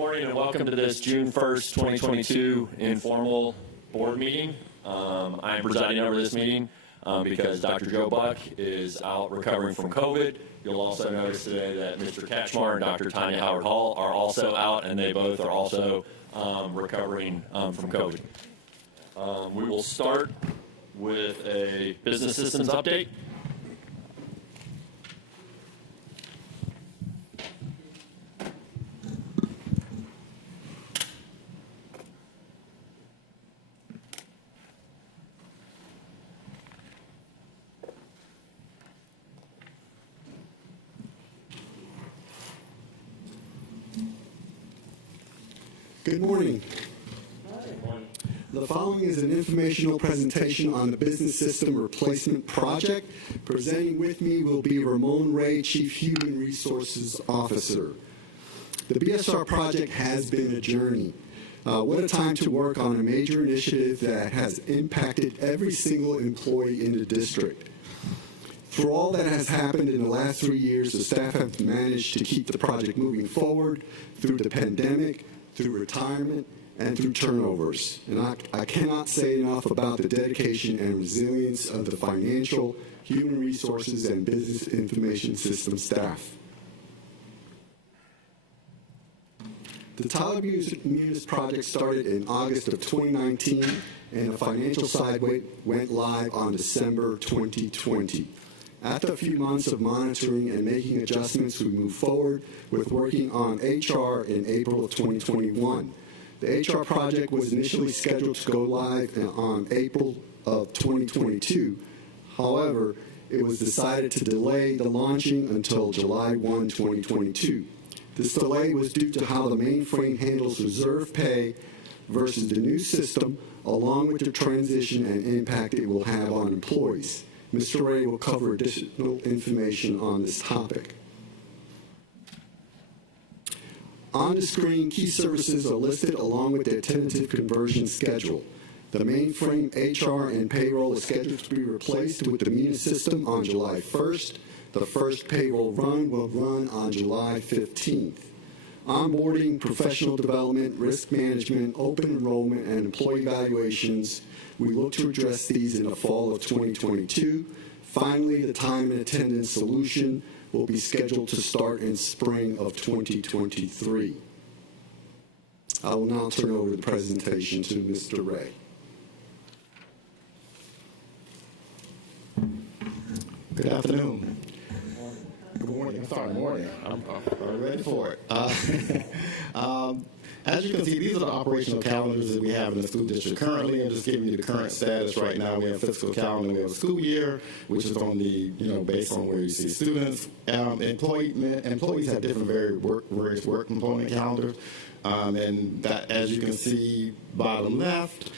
morning and welcome to this June 1st, 2022 informal board meeting. I am presiding over this meeting because Dr. Joe Buck is out recovering from COVID. You'll also notice today that Mr. Katchmar and Dr. Tanya Howard Hall are also out, and they both are also recovering from COVID. We will start with a business systems update. Good morning. The following is an informational presentation on the Business System Replacement Project. Presenting with me will be Ramon Ray, Chief Human Resources Officer. The BSR project has been a journey. What a time to work on a major initiative that has impacted every single employee in the district. Through all that has happened in the last 3 years, the staff have managed to keep the project moving forward through the pandemic, through retirement, and through turnovers. And I cannot say enough about the dedication and resilience of the financial, human resources, and business information system staff. The Tyler Munis project started in August of 2019, and the financial side went live on December 2020. After a few months of monitoring and making adjustments, we moved forward with working on HR in April of 2021. The HR project was initially scheduled to go live on April of 2022. However, it was decided to delay the launching until July 1, 2022. This delay was due to how the mainframe handles reserve pay versus the new system, along with the transition and impact it will have on employees. Mr. Ray will cover additional information on this topic. On the screen, key services are listed along with their tentative conversion schedule. The mainframe HR and payroll is scheduled to be replaced with the Munis system on July 1st. The first payroll run will run on July 15th. Onboarding, professional development, risk management, open enrollment, and employee evaluations. We look to address these in the fall of 2022. Finally, the time and attendance solution will be scheduled to start in spring of 2023. I will now turn over the presentation to Mr. Ray. Good afternoon. Good morning. I'm sorry, morning. I'm ready for it. As you can see, these are the operational calendars that we have in the school district currently. I'm just giving you the current status right now. We have fiscal calendar, we have a school year, which is on the, based on where you see students. Employees have different various work component calendars. And that, as you can see, bottom left,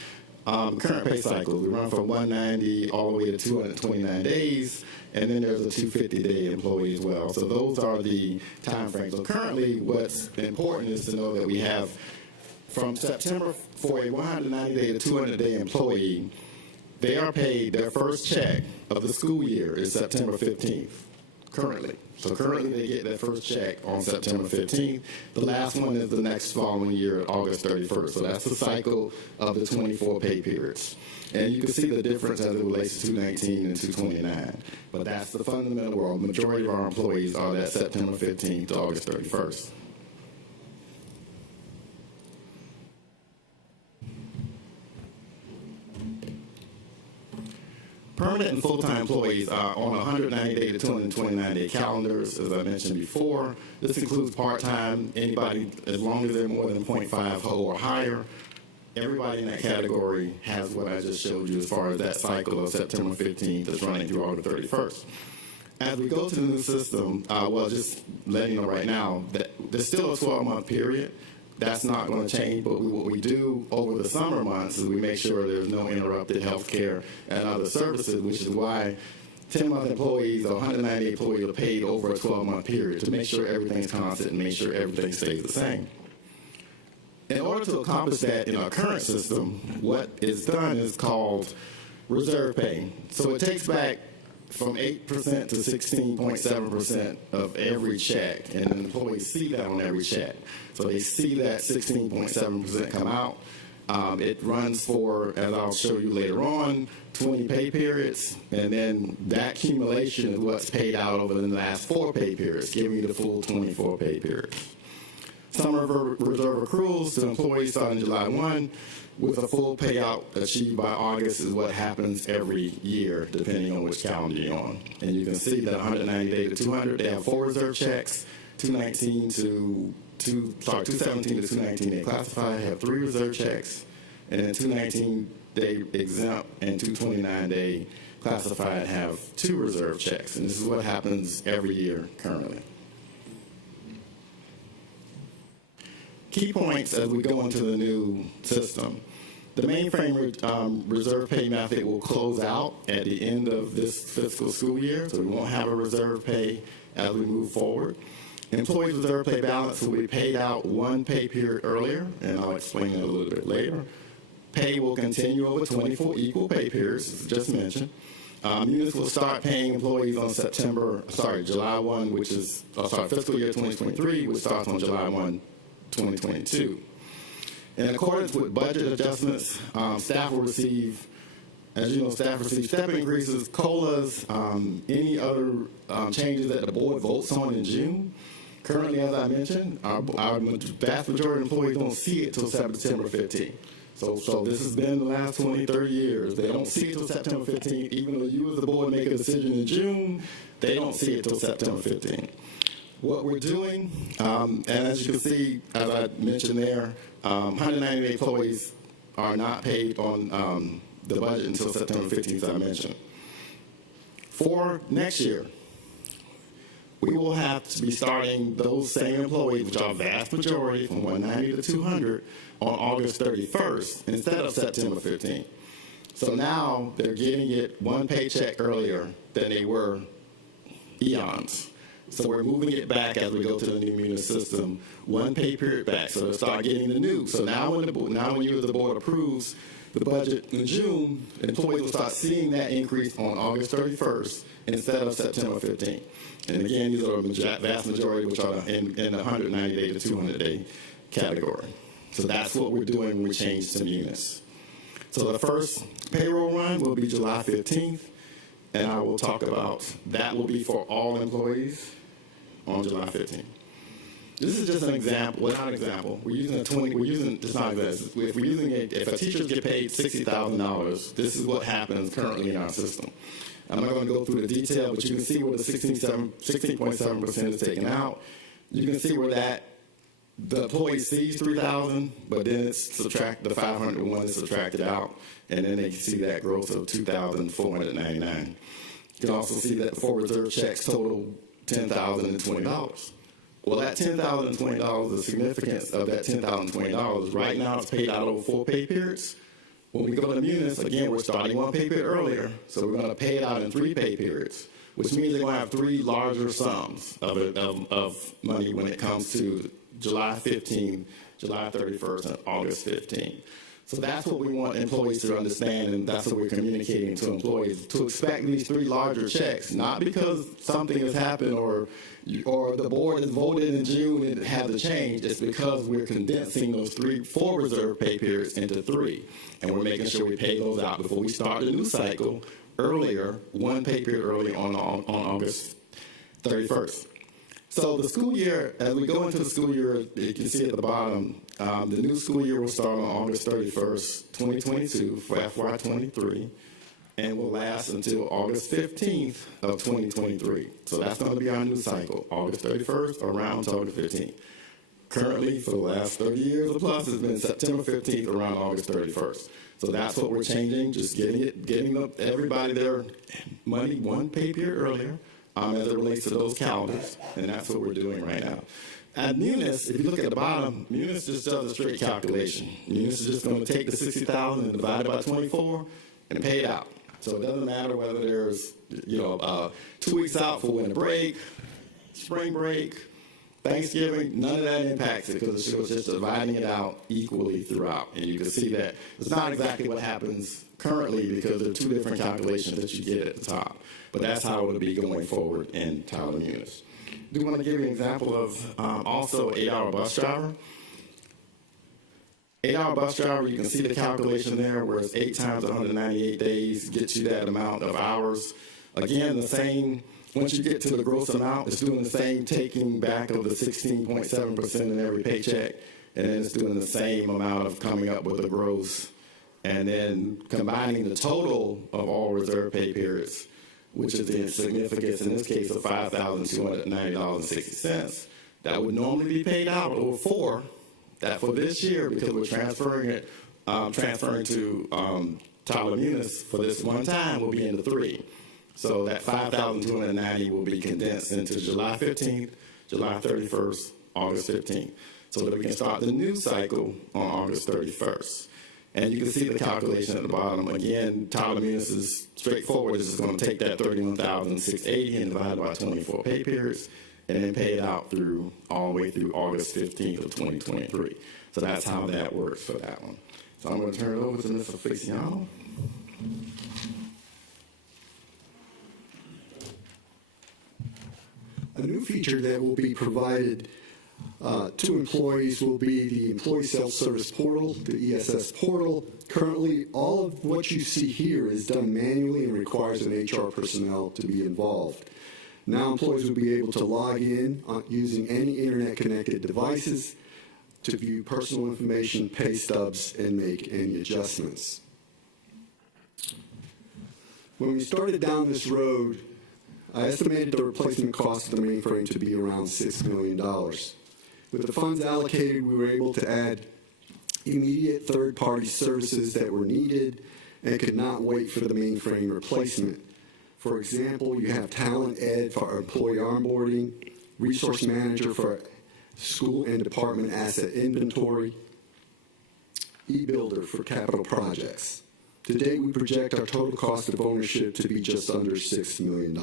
current pay cycle. We run from 190 all the way to 229 days. And then there's a 250-day employee as well. So those are the time frames. So currently, what's important is to know that we have from September for a 190-day to 200-day employee, they are paid their first check of the school year is September 15th, currently. So currently, they get their first check on September 15th. The last one is the next following year, August 31st. So that's the cycle of the 24 pay periods. And you can see the difference as it relates to 219 and 229. But that's the fundamental world. The majority of our employees are that September 15th to August 31st. Permanent and full-time employees are on 190-day to 229-day calendars, as I mentioned before. This includes part-time, anybody, as long as they're more than 0.5 HO or higher. Everybody in that category has what I just showed you as far as that cycle of September 15th that's running through August 31st. As we go to the new system, just letting you know right now that there's still a 12-month period. That's not going to change, but what we do over the summer months is we make sure there's no interrupted health care and other services, which is why 10-month employees or 190 employees are paid over a 12-month period to make sure everything's constant and make sure everything stays the same. In order to accomplish that in our current system, what is done is called reserve pay. So it takes back from 8% to 16.7% of every check, and employees see that on every check. So they see that 16.7% come out. It runs for, as I'll show you later on, 20 pay periods, and then that accumulation is what's paid out over the last 4 pay periods, giving you the full 24 pay periods. Summer reserve accruals to employees starting July 1 with a full payout achieved by August is what happens every year, depending on which calendar you're on. And you can see that 190 day to 200, they have 4 reserve checks, 217 to 219 they classify, have 3 reserve checks, and then 219 day exempt and 229 day classified have 2 reserve checks. And this is what happens every year currently. Key points as we go into the new system. The mainframe reserve pay method will close out at the end of this fiscal school year, so we won't have a reserve pay as we move forward. Employees' reserve pay balance will be paid out 1 pay period earlier, and I'll explain that a little bit later. Pay will continue over 24 equal pay periods, as just mentioned. Units will start paying employees on July 1, which is, fiscal year 2023, which starts on July 1, 2022. In accordance with budget adjustments, staff will receive, as you know, staff receive step increases, COLAs, any other changes that the board votes on in June. Currently, as I mentioned, our vast majority of employees don't see it till September 15th. So this has been the last 20, 30 years. They don't see it till September 15th. Even though you as the board make a decision in June, they don't see it till September 15th. What we're doing, and as you can see, as I mentioned there, 198 employees are not paid on the budget until September 15th, as I mentioned. For next year, we will have to be starting those same employees, which are a vast majority, from 190 to 200, on August 31st instead of September 15th. So now they're getting it 1 paycheck earlier than they were eons. So we're moving it back as we go to the new Munis system, 1 pay period back. So they'll start getting the new. So now when you as the board approves the budget in June, employees will start seeing that increase on August 31st instead of September 15th. And again, these are the vast majority, which are in the 190 day to 200 day category. So that's what we're doing when we change to Munis. So the first payroll run will be July 15th, and I will talk about that will be for all employees on July 15th. This is just an example. Well, not an example. We're using it's not this. If we're using if a teacher get paid $60,000, this is what happens currently in our system. I'm not going to go through the detail, but you can see where the 16.7% is taken out. You can see where that the employee sees $3,000, but then it's the 501 is subtracted out, and then they see that growth of $2,499. You can also see that the 4 reserve checks total $10,020. Well, that $10,020, the significance of that $10,020, right now it's paid out over 4 pay periods. When we go to Munis, again, we're starting 1 pay period earlier, so we're going to pay it out in 3 pay periods, which means they're going to have 3 larger sums of money when it comes to July 15th, July 31st, and August 15th. So that's what we want employees to understand, and that's what we're communicating to employees, to expect these 3 larger checks, not because something has happened or the board has voted in June and it has a change. It's because we're condensing those 4 reserve pay periods into 3, and we're making sure we pay those out before we start the new cycle earlier, 1 pay period early on August 31st. So the school year, as we go into the school year, you can see at the bottom, the new school year will start on August 31st, 2022 for FY23, and will last until August 15th of 2023. So that's going to be our new cycle, August 31st around August 15th. Currently, for the last 30 years or plus, it's been September 15th around August 31st. So that's what we're changing, just getting everybody their money 1 pay period earlier. As it relates to those calendars, and that's what we're doing right now. At Munis, if you look at the bottom, Munis just does a straight calculation. Munis is just going to take the $60,000 and divide it by 24 and pay it out. So it doesn't matter whether there's 2 weeks out for winter break, spring break, Thanksgiving, none of that impacts it because it was just dividing it out equally throughout. And you can see that it's not exactly what happens currently because there are two different calculations that you get at the top. But that's how it'll be going forward in Tyler Munis. I do want to give you an example of also 8-hour bus driver. 8-hour bus driver, you can see the calculation there where it's 8 times 198 days gets you that amount of hours. Again, the same. Once you get to the gross amount, it's doing the same taking back of the 16.7% in every paycheck, and then it's doing the same amount of coming up with the gross, and then combining the total of all reserve pay periods, which is the significance in this case of $5,290.60. That would normally be paid out over 4. That for this year, because we're transferring to Tyler Munis for this one time, will be into 3. So that 5,290 will be condensed into July 15th, July 31st, August 15th, so that we can start the new cycle on August 31st. And you can see the calculation at the bottom. Again, Tyler Munis is straightforward. It's just going to take that $31,680 and divide it by 24 pay periods, and then pay it out all the way through August 15th of 2023. So that's how that works for that one. So I'm going to turn it over to Mr. Feliciano. A new feature that will be provided to employees will be the Employee Self-Service Portal, the ESS portal. Currently, all of what you see here is done manually and requires an HR personnel to be involved. Now employees will be able to log in using any internet-connected devices to view personal information, pay stubs, and make any adjustments. When we started down this road, I estimated the replacement cost of the mainframe to be around $6 million. With the funds allocated, we were able to add immediate third-party services that were needed and could not wait for the mainframe replacement. For example, you have Talent Ed for our employee onboarding, Resource Manager for school and department asset inventory, eBuilder for capital projects. Today, we project our total cost of ownership to be just under $6 million.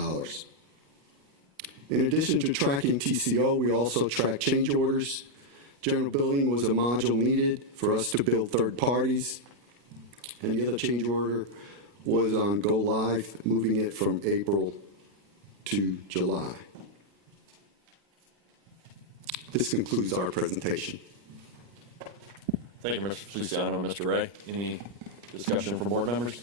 In addition to tracking TCO, we also track change orders. General billing was a module needed for us to bill third parties. And the other change order was on Go Live, moving it from April to July. This concludes our presentation. Thank you, Mr. Feliciano. Mr. Ray, any discussion from board members?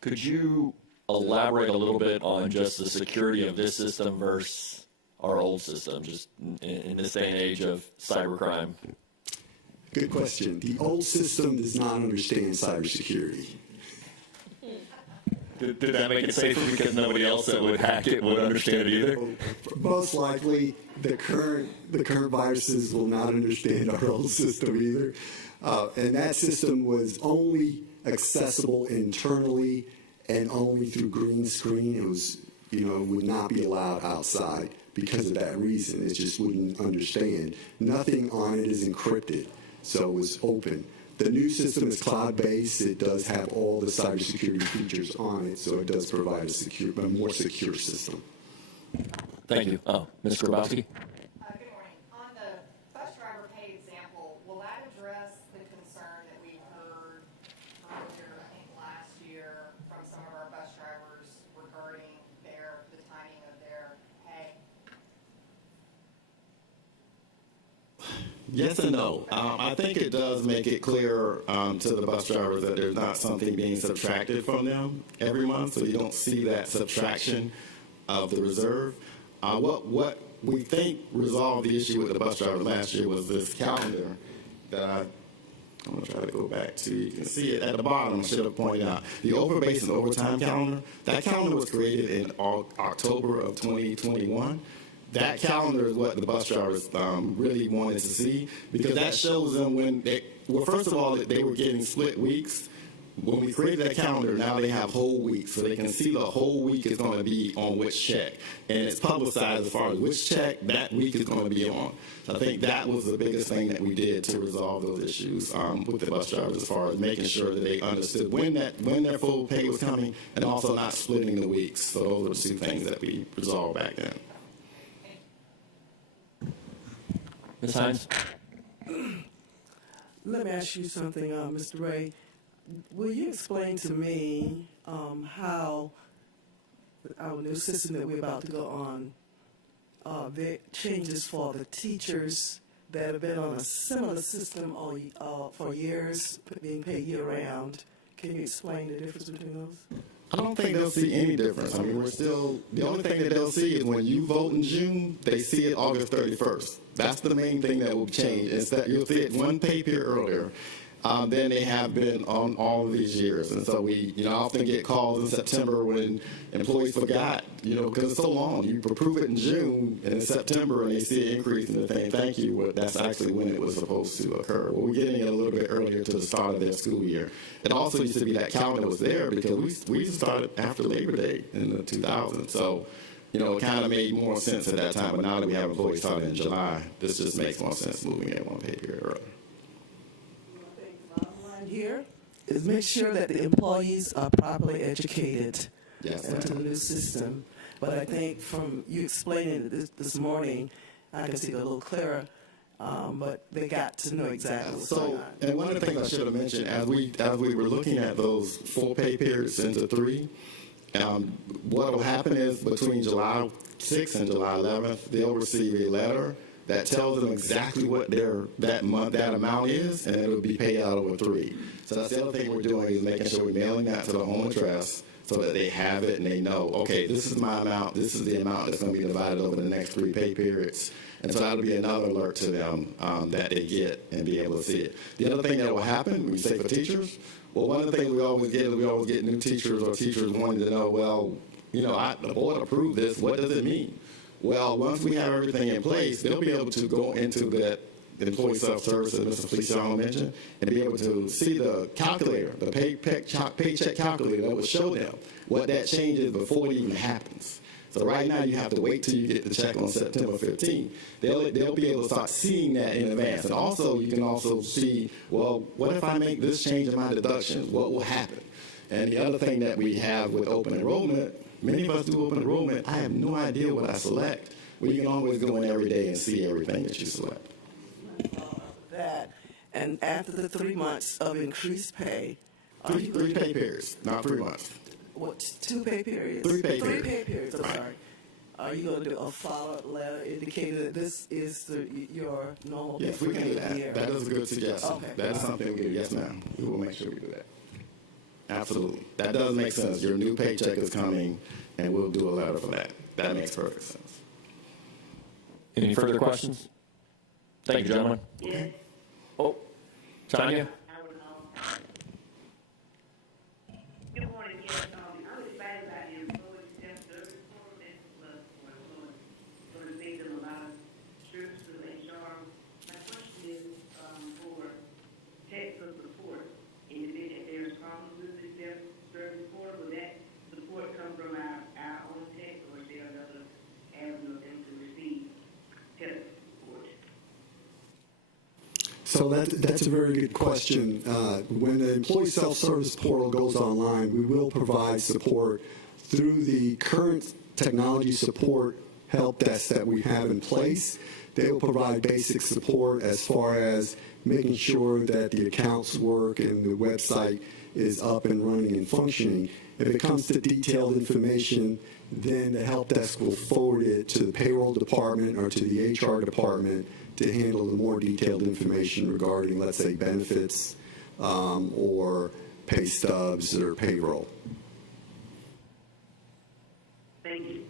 Could you elaborate a little bit on just the security of this system versus our old system, just in this day and age of cybercrime? Good question. The old system does not understand cybersecurity. Did that make it safer because nobody else that would hack it would understand it either? Most likely, the current viruses will not understand our old system either. And that system was only accessible internally and only through green screen. It was, would not be allowed outside because of that reason. It just wouldn't understand. Nothing on it is encrypted, so it was open. The new system is cloud-based. It does have all the cybersecurity features on it, so it does provide a more secure system. Thank you. Ms. Grabowski? Good morning. On the bus driver pay example, will that address the concern that we heard earlier, I think last year, from some of our bus drivers regarding the timing of their pay? Yes and no. I think it does make it clear to the bus drivers that there's not something being subtracted from them every month, so you don't see that subtraction of the reserve. What we think resolved the issue with the bus drivers last year was this calendar that I'm going to try to go back to. You can see it at the bottom. I should have pointed out. The overbase and overtime calendar, that calendar was created in October of 2021. That calendar is what the bus drivers really wanted to see, because that shows them when first of all, they were getting split weeks when we created that calendar, now they have whole weeks, so they can see the whole week is going to be on which check. And it's publicized as far as which check that week is going to be on. So I think that was the biggest thing that we did to resolve those issues with the bus drivers, as far as making sure that they understood when their full pay was coming, and also not splitting the weeks. So those are the two things that we resolved back then. Ms. Hines? Let me ask you something, Mr. Ray. Will you explain to me how our new system that we're about to go on changes for the teachers that have been on a similar system for years, being paid year-round? Can you explain the difference between those? I don't think they'll see any difference. I mean, the only thing that they'll see is when you vote in June, they see it August 31st. That's the main thing that will change. Is that you'll see it one pay period earlier than they have been on all of these years. And so we, often get calls in September when employees forgot, because it's so long. You approve it in June and in September, and they see an increase in the thing. Thank you. Well, that's actually when it was supposed to occur. Well, we're getting it a little bit earlier to the start of their school year. It also used to be that calendar was there because we started after Labor Day in the 2000s. So, it kind of made more sense at that time. But now that we have employees starting in July, this just makes more sense moving it one pay period earlier. Here is make sure that the employees are properly educated into the new system. But I think from you explaining it this morning, I can see it a little clearer. But they got to know exactly what's going on. And one of the things I should have mentioned, as we were looking at those 4 pay periods into 3, what will happen is between July 6th and July 11th, they'll receive a letter that tells them exactly what that amount is, and it will be paid out over 3. So that's the other thing we're doing is making sure we're mailing that to the home address so that they have it and they know, okay, this is my amount, this is the amount that's going to be divided over the next 3 pay periods. And so that'll be another alert to them that they get and be able to see it. The other thing that will happen, we say for teachers, well, one of the things we always get new teachers or teachers wanting to know, well, the board approved this, what does it mean? Well, once we have everything in place, they'll be able to go into that employee self-service that Mr. Feliciano mentioned and be able to see the calculator, the paycheck calculator that will show them what that change is before it even happens. So right now you have to wait till you get the check on September 15th. They'll be able to start seeing that in advance. And also you can also see, well, what if I make this change in my deductions? What will happen? And the other thing that we have with open enrollment, many of us do open enrollment. I have no idea what I select. Well, you can always go in every day and see everything that you select. That, and after the 3 months of increased pay, Three pay periods, not 3 months. what, 2 pay periods? 3 pay 3 periods. pay periods. I'm Right. sorry. Are you going to do a follow-up letter indicating that this is your normal pay Yes, for we can do the that. year? That is a good suggestion. Okay. That is something we do. Yes, ma'am. We will make sure we do that. Absolutely. That does make sense. Your new paycheck is coming, and we'll do a letter for that. That makes perfect sense. Any further questions? Thank you, gentlemen. Okay. Oh, Tanya? Good morning, yes, I'm excited about the employee self-service form that was going to make them a lot of trips to the HR. My question is, for technical support, if there's problems with the self-service form, will that support come from our own tech, or is there another avenue of them to receive tech support? So that's a very good question. When the employee self-service portal goes online, we will provide support through the current technology support help desk that we have in place. They will provide basic support as far as making sure that the accounts work and the website is up and running and functioning. If it comes to detailed information, then the help desk will forward it to the payroll department or to the HR department to handle the more detailed information regarding, let's say, benefits or pay stubs or payroll. Thank you.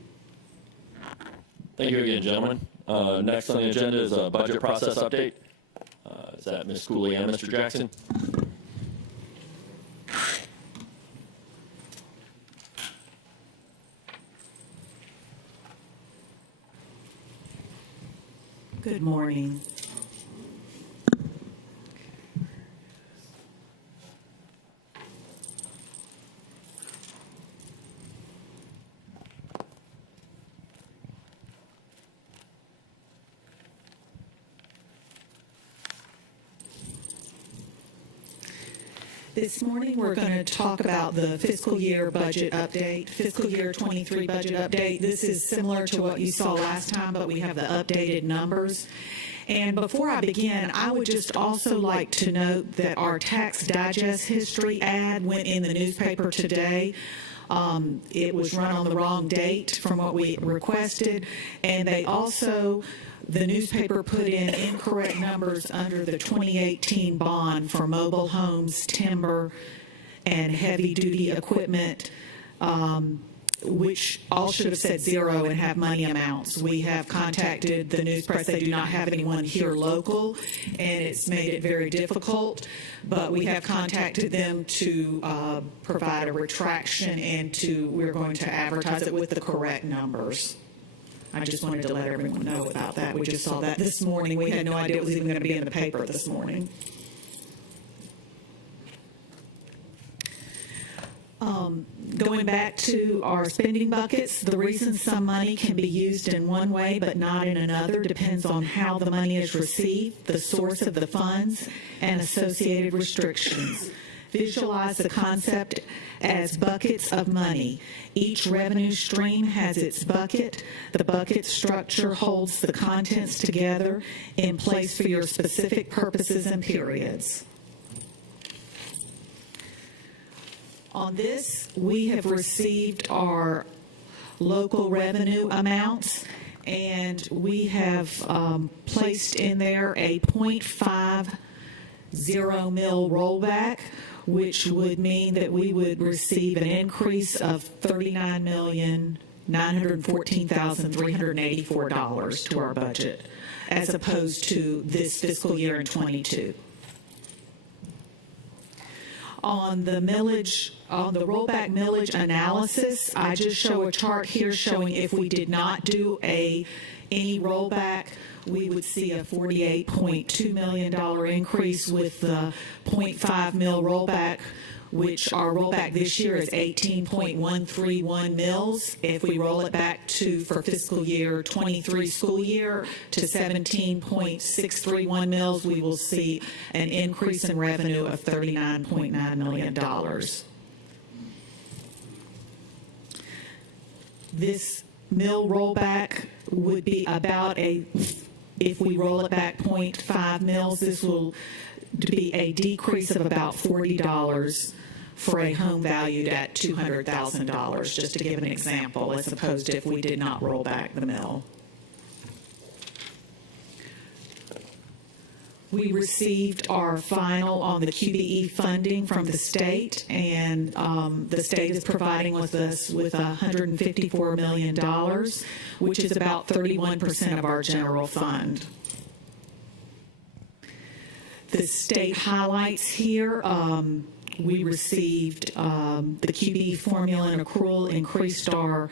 Thank you again, gentlemen. Next on the agenda is a budget process update. Is that Ms. Cooley and Mr. Jackson? Good morning. This morning, we're going to talk about the fiscal year budget update, fiscal year 23 budget update. This is similar to what you saw last time, but we have the updated numbers. And before I begin, I would just also like to note that our Tax Digest history ad went in the newspaper today. It was run on the wrong date from what we requested, and they also, the newspaper put in incorrect numbers under the 2018 bond for mobile homes, timber, and heavy-duty equipment, which all should have said zero and have money amounts. We have contacted the news press. They do not have anyone here local, and it's made it very difficult. But we have contacted them to provide a retraction, and we're going to advertise it with the correct numbers. I just wanted to let everyone know about that. We just saw that this morning. We had no idea it was even going to be in the paper this morning. Going back to our spending buckets, the reason some money can be used in one way but not in another depends on how the money is received, the source of the funds, and associated restrictions. Visualize the concept as buckets of money. Each revenue stream has its bucket. The bucket structure holds the contents together in place for your specific purposes and periods. On this, we have received our local revenue amounts, and we have placed in there a 0.50 mil rollback, which would mean that we would receive an increase of $39,914,384 to our budget, as opposed to this fiscal year in 22. On the millage, on the rollback millage analysis, I just show a chart here showing if we did not do any rollback, we would see a $48.2 million increase with the 0.5 mil rollback, which our rollback this year is 18.131 mils. If we roll it back for fiscal year 23 school year to 17.631 mils, we will see an increase in revenue of $39.9 million. This mill rollback would be about if we roll it back 0.5 mils, this will be a decrease of about $40 for a home valued at $200,000, just to give an example, as opposed to if we did not roll back the mill. We received our final on the QBE funding from the state, and the state is providing us with $154 million, which is about 31% of our general fund. The state highlights here, we received the QBE formula and accrual increased our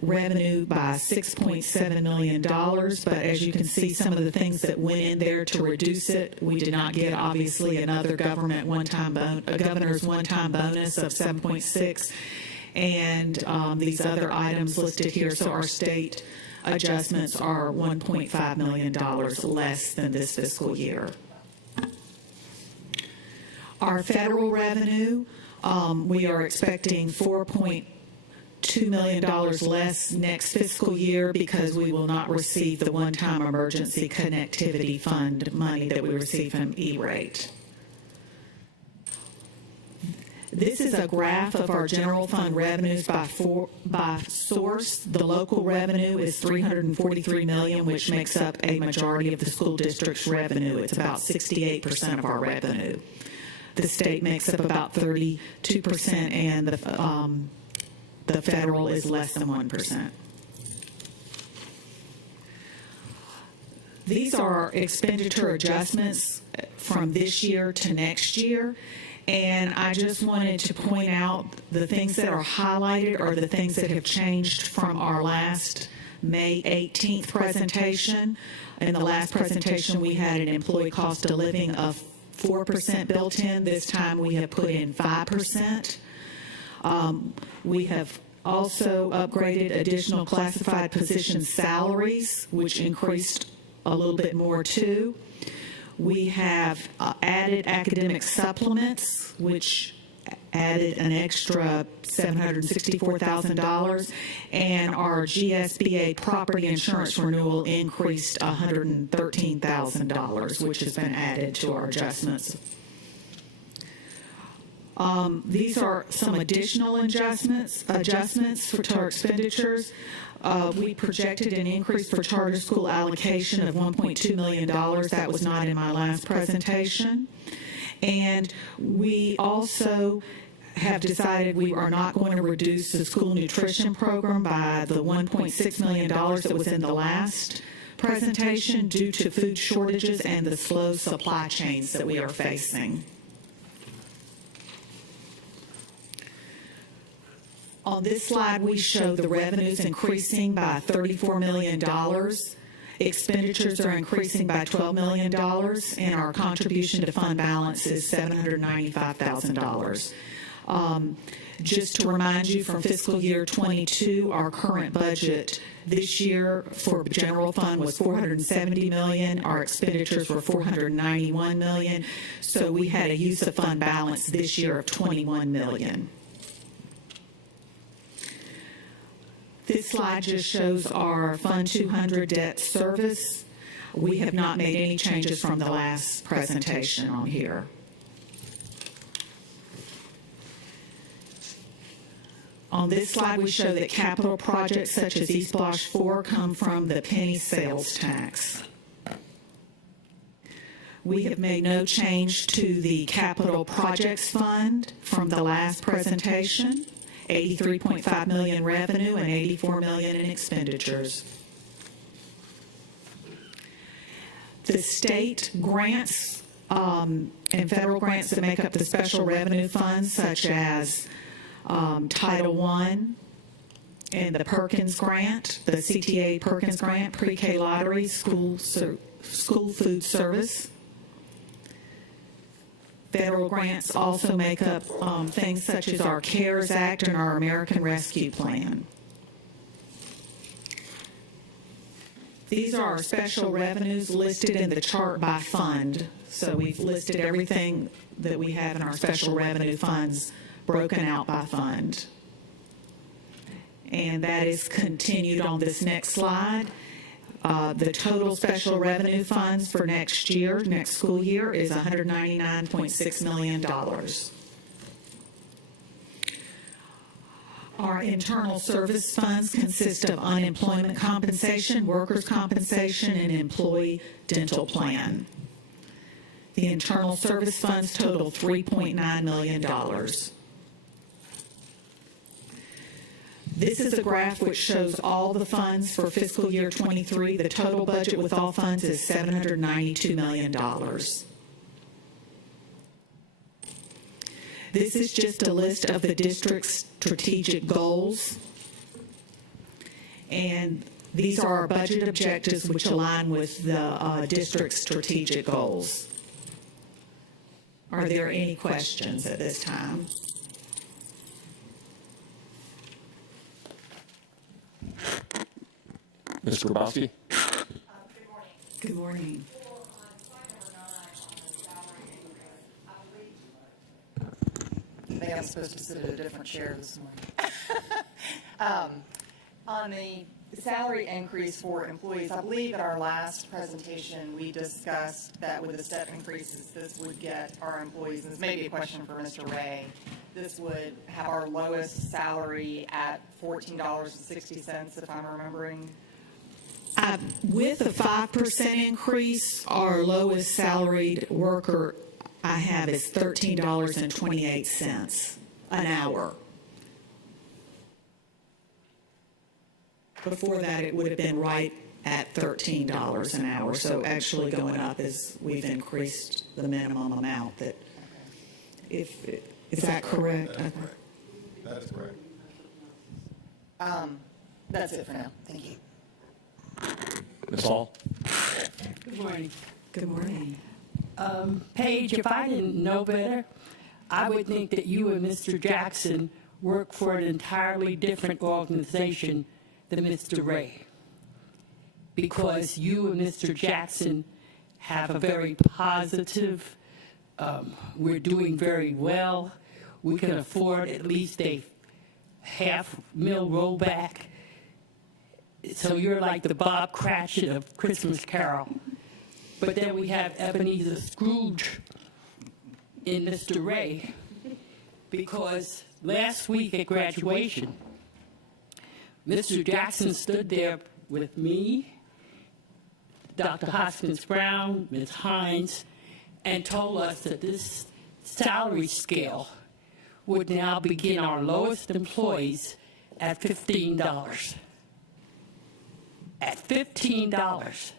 revenue by $6.7 million, but as you can see, some of the things that went in there to reduce it, we did not get, obviously, another governor's one-time bonus of 7.6, and these other items listed here. So our state adjustments are $1.5 million less than this fiscal year. Our federal revenue, we are expecting $4.2 million less next fiscal year because we will not receive the one-time emergency connectivity fund money that we receive from E-rate. This is a graph of our general fund revenues by source. The local revenue is $343 million, which makes up a majority of the school district's revenue. It's about 68% of our revenue. The state makes up about 32%, and the federal is less than 1%. These are expenditure adjustments from this year to next year, and I just wanted to point out the things that are highlighted are the things that have changed from our last May 18th presentation. In the last presentation, we had an employee cost of living of 4% built in. This time we have put in 5%. We have also upgraded additional classified position salaries, which increased a little bit more too. We have added academic supplements, which added an extra $764,000, and our GSBA property insurance renewal increased $113,000, which has been added to our adjustments. These are some additional adjustments to our expenditures. We projected an increase for charter school allocation of $1.2 million. That was not in my last presentation. And we also have decided we are not going to reduce the school nutrition program by the $1.6 million that was in the last presentation due to food shortages and the slow supply chains that we are facing. On this slide, we show the revenues increasing by $34 million. Expenditures are increasing by $12 million, and our contribution to fund balance is $795,000. Just to remind you, from fiscal year 22, our current budget this year for general fund was $470 million. Our expenditures were $491 million. So we had a use of fund balance this year of $21 million. This slide just shows our Fund 200 debt service. We have not made any changes from the last presentation on here. On this slide, we show that capital projects such as East Block 4 come from the penny sales tax. We have made no change to the capital projects fund from the last presentation. $83.5 million revenue and $84 million in expenditures. The state grants and federal grants that make up the special revenue funds, such as Title I and the Perkins grant, the CTA Perkins grant, pre-K lottery, school food service. Federal grants also make up things such as our CARES Act and our American Rescue Plan. These are our special revenues listed in the chart by fund. So we've listed everything that we have in our special revenue funds broken out by fund. And that is continued on this next slide. The total special revenue funds for next school year, is $199.6 million. Our internal service funds consist of unemployment compensation, workers' compensation, and employee dental plan. The internal service funds total $3.9 million. This is a graph which shows all the funds for fiscal year 23. The total budget with all funds is $792 million. This is just a list of the district's strategic goals. And these are our budget objectives which align with the district's strategic goals. Are there any questions at this time? Ms. Grabowski? Good morning. I think I'm supposed to sit at a different chair this morning. On the salary increase for employees, I believe at our last presentation, we discussed that with the step increases, this would get our employees, and this may be a question for Mr. Ray, this would have our lowest salary at $14.60, if I'm remembering. With a 5% increase, our lowest salaried worker I have is $13.28 an hour. Before that, it would have been right at $13 an hour. So actually going up as we've increased the minimum amount. That, is that correct? That is correct. That's it for now. Thank you. Ms. Hall? Good morning. Good morning. Paige, if I didn't know better, I would think that you and Mr. Jackson work for an entirely different organization than Mr. Ray. Because you and Mr. Jackson have a very positive, we're doing very well. We can afford at least a half-mil rollback. So you're like the Bob Cratchit of Christmas Carol. But then we have Ebenezer Scrooge in Mr. Ray, because last week at graduation, Mr. Jackson stood there with me, Dr. Hoskins Brown, Ms. Hines, and told us that this salary scale would now begin our lowest employees at $15. At $15.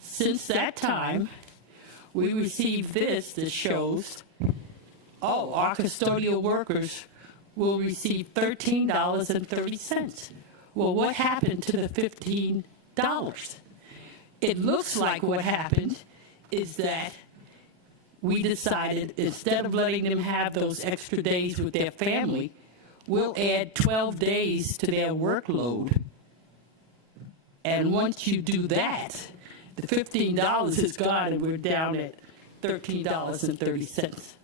Since that time, we received this that shows, our custodial workers will receive $13.30. Well, what happened to the $15? It looks like what happened is that we decided, instead of letting them have those extra days with their family, we'll add 12 days to their workload. And once you do that, the $15 is gone and we're down at $13.30.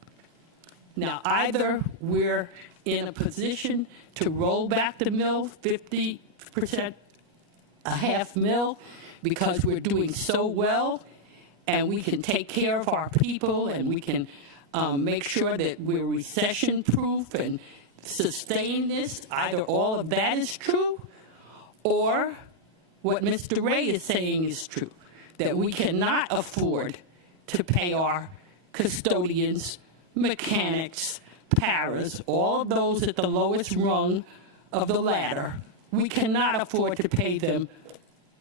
Now, either we're in a position to roll back the mill 50%, a half mil, because we're doing so well and we can take care of our people and we can make sure that we're recession-proof and sustain this. Either all of that is true, or what Mr. Ray is saying is true, that we cannot afford to pay our custodians, mechanics, paras, all of those at the lowest rung of the ladder. We cannot afford to pay them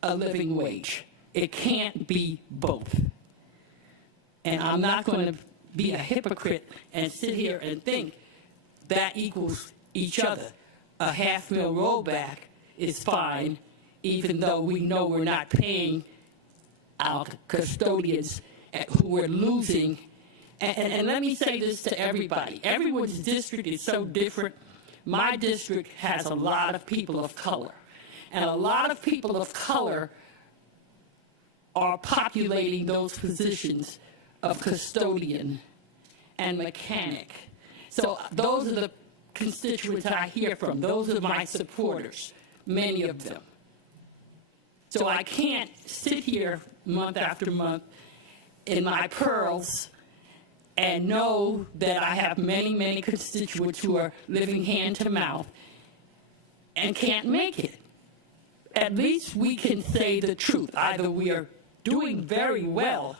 a living wage. It can't be both. And I'm not going to be a hypocrite and sit here and think that equals each other. A half-mil rollback is fine, even though we know we're not paying our custodians who we're losing. And let me say this to everybody. Everyone's district is so different. My district has a lot of people of color. And a lot of people of color are populating those positions of custodian and mechanic. So those are the constituents I hear from. Those are my supporters, many of them. So I can't sit here month after month in my pearls and know that I have many, many constituents who are living hand to mouth and can't make it. At least we can say the truth. Either we are doing very well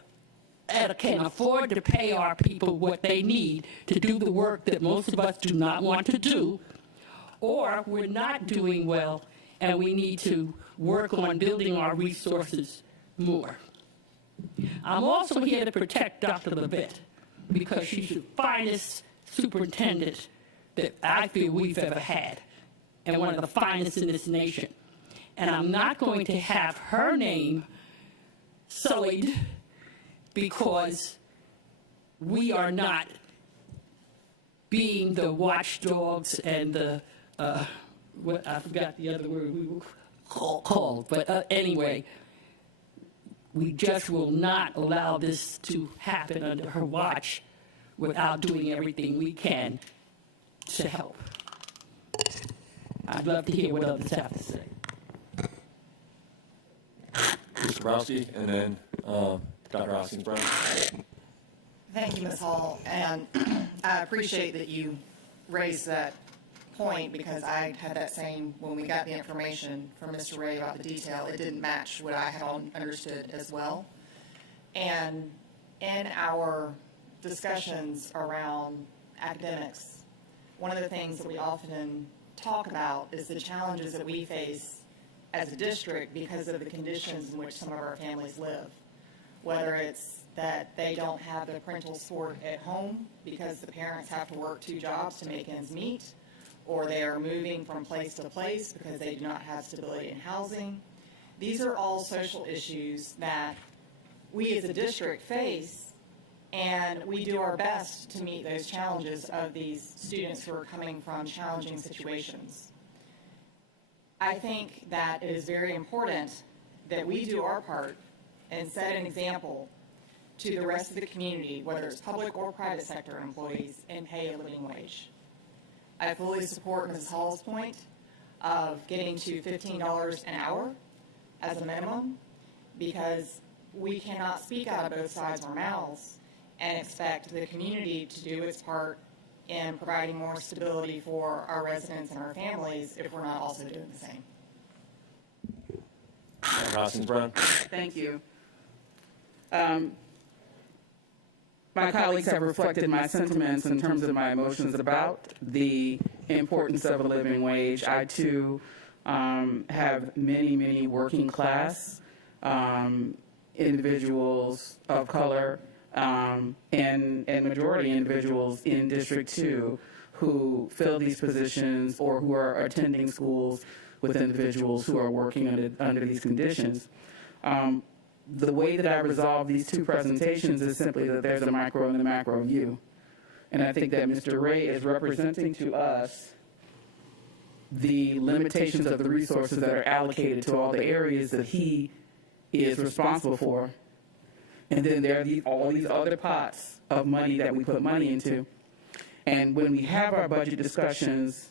and can afford to pay our people what they need to do the work that most of us do not want to do, or we're not doing well and we need to work on building our resources more. I'm also here to protect Dr. Levitt, because she's the finest superintendent that I feel we've ever had, and one of the finest in this nation. And I'm not going to have her name sullied because we are not being the watchdogs and the, I forgot the other word we were called, but anyway, we just will not allow this to happen under her watch without doing everything we can to help. I'd love to hear what others have to say. Mr. Browski, and then Dr. Hoskins Brown. Thank you, Ms. Hall, and I appreciate that you raised that point, because I had that same, when we got the information from Mr. Ray about the detail, it didn't match what I had understood as well. And in our discussions around academics, one of the things that we often talk about is the challenges that we face as a district because of the conditions in which some of our families live. Whether it's that they don't have the parental support at home because the parents have to work 2 jobs to make ends meet, or they are moving from place to place because they do not have stability in housing. These are all social issues that we as a district face, and we do our best to meet those challenges of these students who are coming from challenging situations. I think that it is very important that we do our part and set an example to the rest of the community, whether it's public or private sector employees, and pay a living wage. I fully support Ms. Hall's point of getting to $15 an hour as a minimum, because we cannot speak out of both sides of our mouths and expect the community to do its part in providing more stability for our residents and our families if we're not also doing the same. Hoskins Brown. Thank you. My colleagues have reflected my sentiments in terms of my emotions about the importance of a living wage. I, too, have many working class individuals of color and majority individuals in District 2 who fill these positions or who are attending schools with individuals who are working under these conditions. The way that I resolve these two presentations is simply that there's a micro and a macro view. And I think that Mr. Ray is representing to us the limitations of the resources that are allocated to all the areas that he is responsible for. And then there are all these other pots of money that we put money into. And when we have our budget discussions,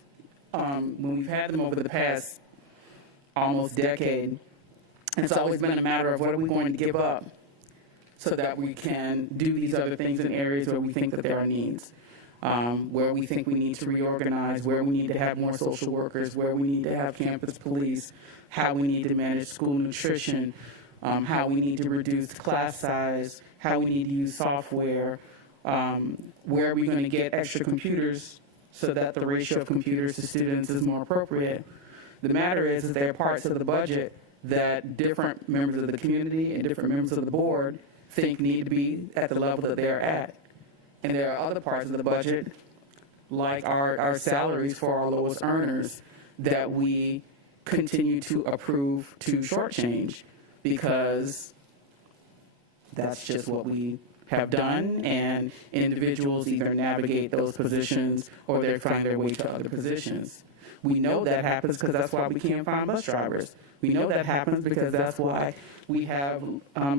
when we've had them over the past almost decade, it's always been a matter of what are we going to give up so that we can do these other things in areas where we think that there are needs, where we think we need to reorganize, where we need to have more social workers, where we need to have campus police, how we need to manage school nutrition, how we need to reduce class size, how we need to use software, where are we going to get extra computers so that the ratio of computers to students is more appropriate. The matter is that there are parts of the budget that different members of the community and different members of the board think need to be at the level that they're at. And there are other parts of the budget, like our salaries for our lowest earners, that we continue to approve to shortchange because that's just what we have done, and individuals either navigate those positions or they find their way to other positions. We know that happens because that's why we can't find bus drivers. We know that happens because that's why we have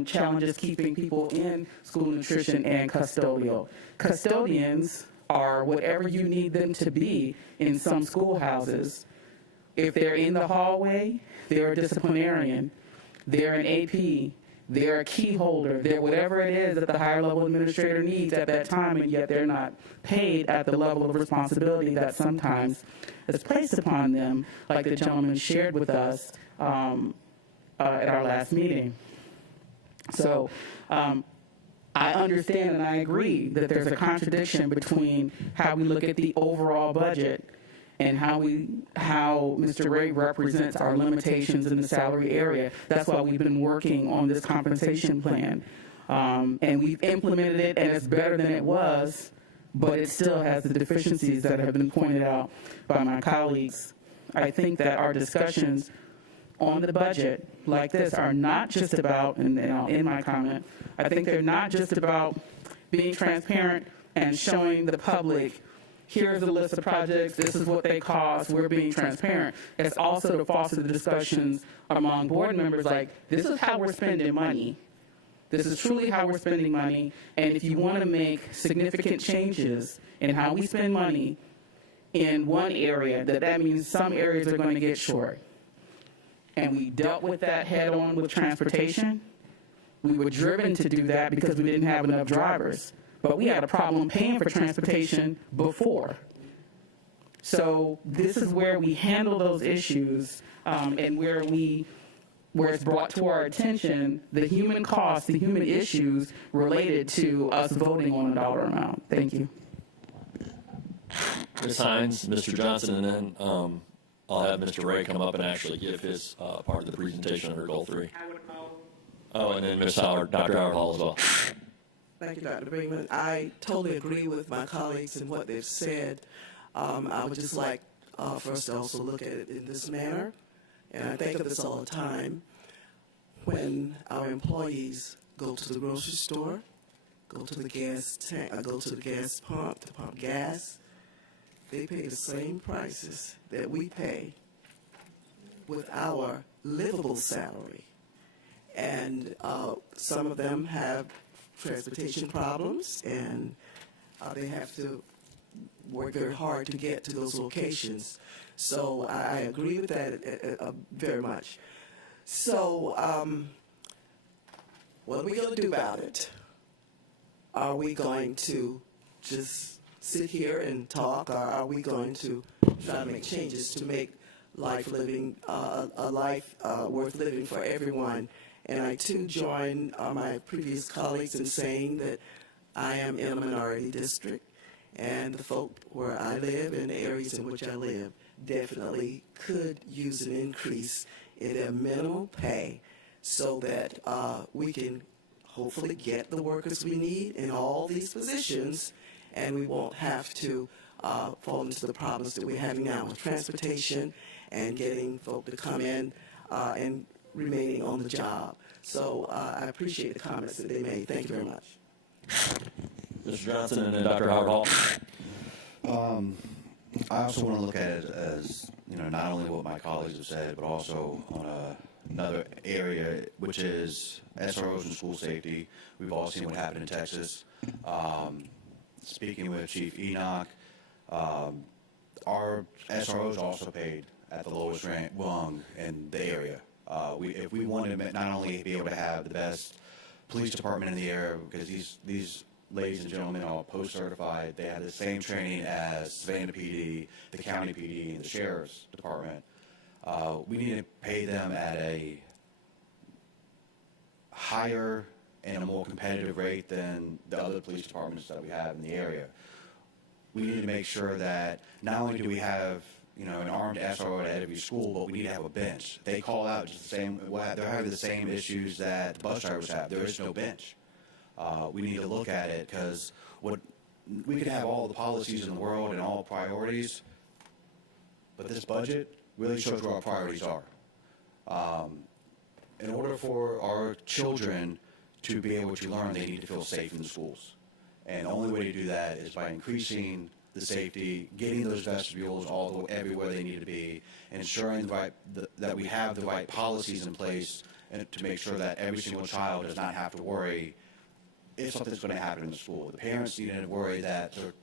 challenges keeping people in school nutrition and custodial. Custodians are whatever you need them to be in some schoolhouses. If they're in the hallway, they're a disciplinarian, they're an AP, they're a key holder, they're whatever it is that the higher level administrator needs at that time, and yet they're not paid at the level of responsibility that sometimes is placed upon them, like the gentleman shared with us at our last meeting. So I understand and I agree that there's a contradiction between how we look at the overall budget and how Mr. Ray represents our limitations in the salary area. That's why we've been working on this compensation plan. And we've implemented it, and it's better than it was, but it still has the deficiencies that have been pointed out by my colleagues. I think that our discussions on the budget like this are not just about, and I'll end my comment, I think they're not just about being transparent and showing the public, here's a list of projects, this is what they cost, we're being transparent. It's also to foster the discussions among board members like, this is how we're spending money. This is truly how we're spending money, and if you want to make significant changes in how we spend money in one area, that means some areas are going to get short. And we dealt with that head on with transportation. We were driven to do that because we didn't have enough drivers. But we had a problem paying for transportation before. So this is where we handle those issues and where it's brought to our attention the human costs, the human issues related to us voting on a dollar amount. Thank you. Ms. Hines, Mr. Johnson, and then I'll have Mr. Ray come up and actually give his part of the presentation under Goal 3. Oh, and then Ms. Howard, Dr. Howard Hall as well. Thank you, Dr. Brinkman. I totally agree with my colleagues and what they've said. I would just like for us to also look at it in this manner, and I think of this all the time. When our employees go to the grocery store, go to the gas tank, go to the gas pump to pump gas, they pay the same prices that we pay with our livable salary. And some of them have transportation problems, and they have to work very hard to get to those locations. So I agree with that very much. So what are we going to do about it? Are we going to just sit here and talk, or are we going to try to make changes to make life living a life worth living for everyone? And I too join my previous colleagues in saying that I am in a minority district, and the folk where I live and the areas in which I live definitely could use an increase in their minimum pay so that we can hopefully get the workers we need in all these positions, and we won't have to fall into the problems that we're having now with transportation and getting folk to come in and remaining on the job. So I appreciate the comments that they made. Thank you very much. Mr. Johnson and then Dr. Howard Hall. I also want to look at it as, not only what my colleagues have said, but also on another area, which is SROs and school safety. We've all seen what happened in Texas. Speaking with Chief Enoch, our SROs also paid at the lowest rung in the area. If we wanted to not only be able to have the best police department in the area, because these ladies and gentlemen are all post-certified, they have the same training as Savannah PD, the county PD, and the sheriff's department. We need to pay them at a higher and a more competitive rate than the other police departments that we have in the area. We need to make sure that not only do we have an armed SRO at every school, but we need to have a bench. They call out just the same. They're having the same issues that the bus drivers have. There is no bench. We need to look at it, because we could have all the policies in the world and all priorities, but this budget really shows where our priorities are. In order for our children to be able to learn, they need to feel safe in the schools. And the only way to do that is by increasing the safety, getting those vestibules everywhere they need to be, and ensuring that we have the right policies in place and to make sure that every single child does not have to worry if something's going to happen in the school. The parents need to worry that their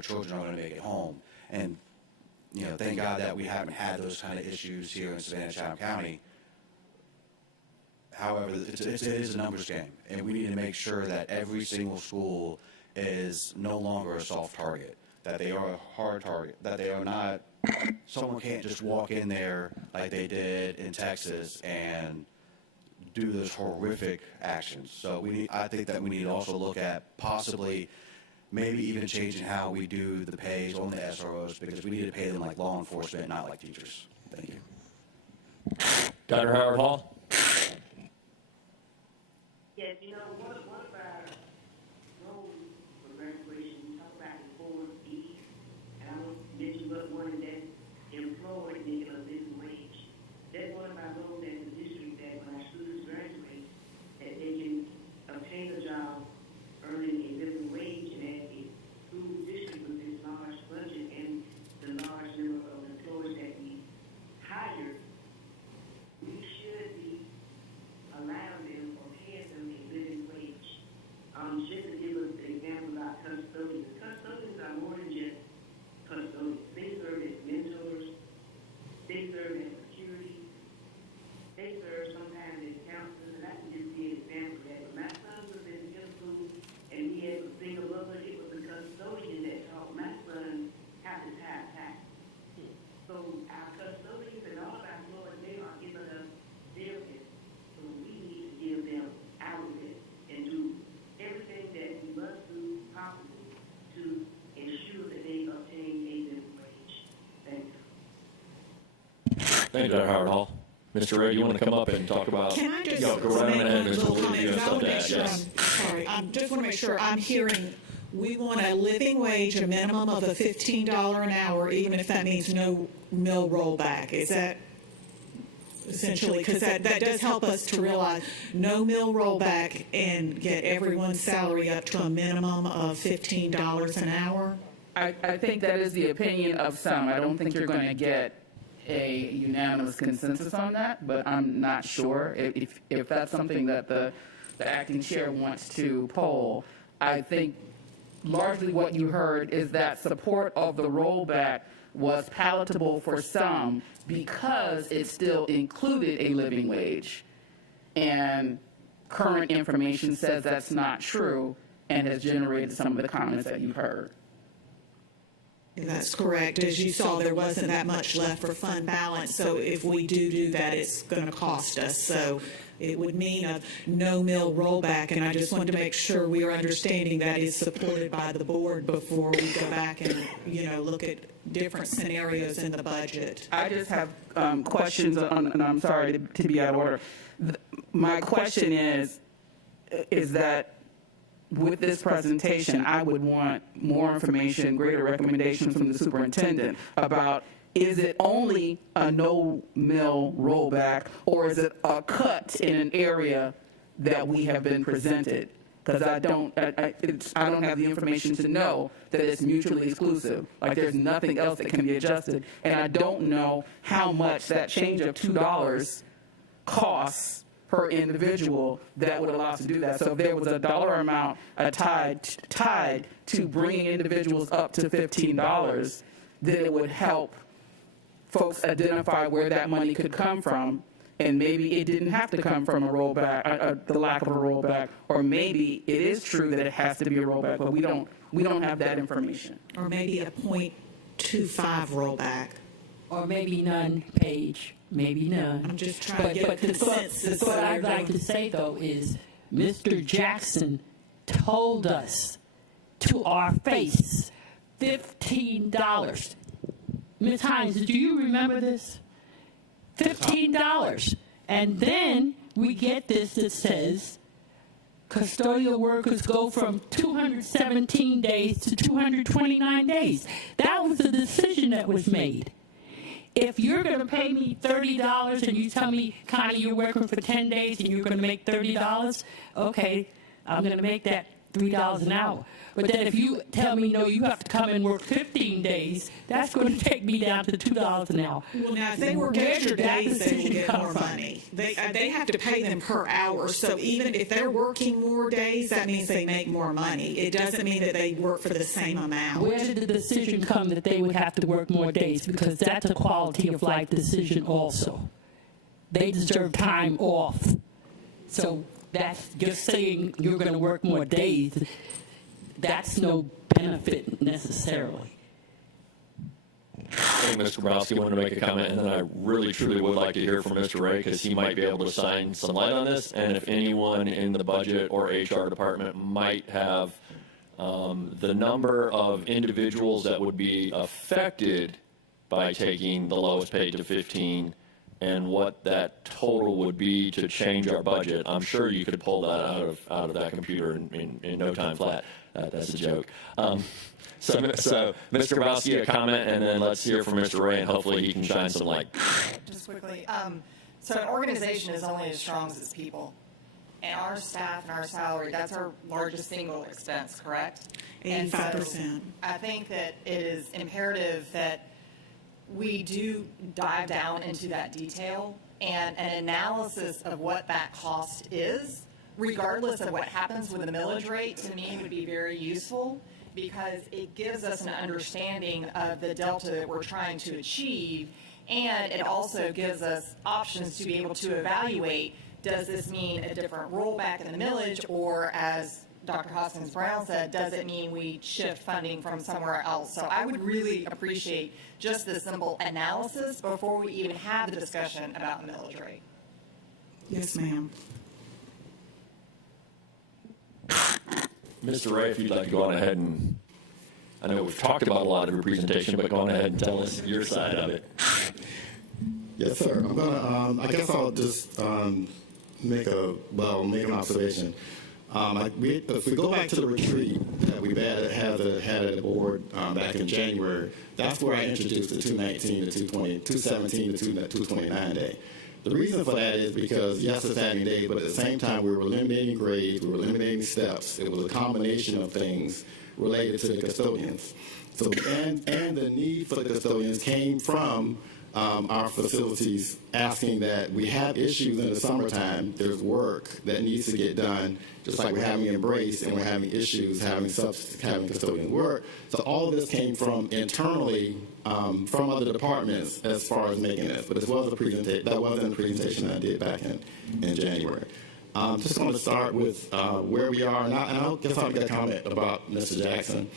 children are going to make it home. And thank God that we haven't had those kind of issues here in Savannah-Chatham County. However, it is a numbers game, and we need to make sure that every single school is no longer a soft target, that they are a hard target, that they are not, someone can't just walk in there like they did in Texas and do those horrific actions. So I think that we need to also look at possibly maybe even changing how we do the pays on the SROs, because we need to pay them like law enforcement, not like teachers. Thank you. Dr. Howard Hall. Yes, one of our roles for graduation, we talk about informed ease, and I want to mention what one that's employed making a living wage. That's one of our roles as a district, that when our students graduate, that they can obtain a job earning a living wage, and as a school district with this large budget and the large number of employees that we hire, we should be allowing them or paying them a living wage. Just to give us an example about custodians. Custodians are more than just custodians. They serve as mentors. They serve as security. They serve sometimes as counselors. And I can just be an example of that. When my son was in middle school and he had a single mother, it was the custodian that taught my son how to tie a tie. So our custodians and all of our employees, they are giving us their best. So we need to give them our best and do everything that we must do possible to ensure that they obtain a living wage. Thank you. Thank you, Dr. Howard Hall. Mr. Ray, you want to come up and talk about? Can I just Go right make ahead, one Mr. little Lee, comment? you have I want to make something to sure add, sorry, I just want to make sure I'm hearing, we want a living wage, a minimum of a $15 an hour, even if that means no mill rollback. Is that essentially, because that does help us to realize no mill rollback and get everyone's salary up to a minimum of $15 an hour? I think that is the opinion of some. I don't think you're going to get a unanimous consensus on that, but I'm not sure if that's something that the the acting chair wants to poll. I think largely what you heard is that support of the rollback was palatable for some because it still included a living wage. And current information says that's not true and has generated some of the comments that you've heard. That's correct. As you saw, there wasn't that much left for fund balance, so if we do that, it's going to cost us. So it would mean a no-mill rollback, and I just wanted to make sure we are understanding that is supported by the board before we go back and, look at different scenarios in the budget. I just have questions on, and I'm sorry to be out of order. My question is that with this presentation, I would want more information, greater recommendations from the superintendent about, is it only a no-mill rollback, or is it a cut in an area that we have been presented? Because I don't have the information to know that it's mutually exclusive. Like there's nothing else that can be adjusted, and I don't know how much that change of $2 costs per individual that would allow us to do that. So if there was a dollar amount tied to bringing individuals up to $15, then it would help folks identify where that money could come from, and maybe it didn't have to come from a rollback, the lack of a rollback, or maybe it is true that it has to be a rollback, but we don't have that information. Or maybe a 0.25 rollback. Or maybe none, Paige, maybe none. I'm just trying to get a consensus. What I'd like to say, though, is Mr. Jackson told us to our face $15. Ms. Hines, do you remember this? $15. And then we get this that says custodial workers go from 217 days to 229 days. That was the decision that was made. If you're going to pay me $30 and you tell me, Connie, you're working for 10 days and you're going to make $30, okay, I'm going to make that $3 an hour. But then if you tell me, no, you have to come and work 15 days, that's going to take me down to $2 an hour. Well, now, if they work extra days, they will get more money. They have to pay them per hour. So even if they're working more days, that means they make more money. It doesn't mean that they work for the same amount. Where did the decision come that they would have to work more days? Because that's a quality of life decision also. They deserve time off. So that's just saying you're going to work more days. That's no benefit necessarily. I think Mr. Grabowski wanted to make a comment, and then I really, truly would like to hear from Mr. Ray, because he might be able to shine some light on this, and if anyone in the budget or HR department might have the number of individuals that would be affected by taking the lowest paid to 15 and what that total would be to change our budget. I'm sure you could pull that out of that computer in no time flat. That's a joke. So Mr. Grabowski, a comment, and then let's hear from Mr. Ray, and hopefully he can shine some light. Just quickly, so an organization is only as strong as its people. And our staff and our salary, that's our largest single expense, correct? 85%. So I think that it is imperative that we do dive down into that detail, and an analysis of what that cost is, regardless of what happens with the millage rate, to me would be very useful, because it gives us an understanding of the delta that we're trying to achieve, and it also gives us options to be able to evaluate, does this mean a different rollback in the millage, or as Dr. Hoskins-Brown said, does it mean we shift funding from somewhere else? So I would really appreciate just the simple analysis before we even have the discussion about millage rate. Yes, ma'am. Mr. Ray, if you'd like to go on ahead and, I know we've talked about a lot of your presentation, but go on ahead and tell us your side of it. Yes, sir. I'm gonna. I guess I'll just make an observation. If we go back to the retreat that we had at the board back in January, that's where I introduced the 219 to 220, 217 to 229 day. The reason for that is because, yes, it's adding days, but at the same time, we were eliminating grades, we were eliminating steps. It was a combination of things related to the custodians. So, and the need for the custodians came from our facilities, asking that we have issues in the summertime. There's work that needs to get done, just like we're having Embrace and we're having issues having custodian work. So all of this came from internally from other departments as far as making this. But this was a presentation. That wasn't a presentation I did back in January. Just going to start with where we are, and I guess I'll make a comment about Mr. Jackson.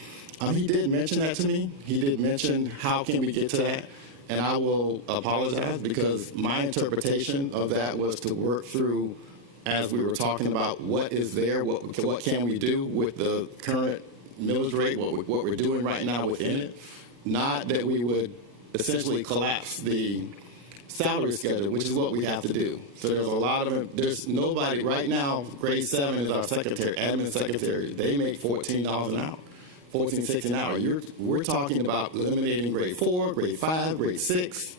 He did mention that to me. He did mention how can we get to that. And I will apologize because my interpretation of that was to work through, as we were talking about, what is there, what can we do with the current millage rate, what we're doing right now within it. Not that we would essentially collapse the salary schedule, which is what we have to do. So there's nobody, right now, grade 7 is our secretary, admin secretary. They make $14 an hour. 14, 16 an hour. We're talking about eliminating grade 4, grade 5, grade 6,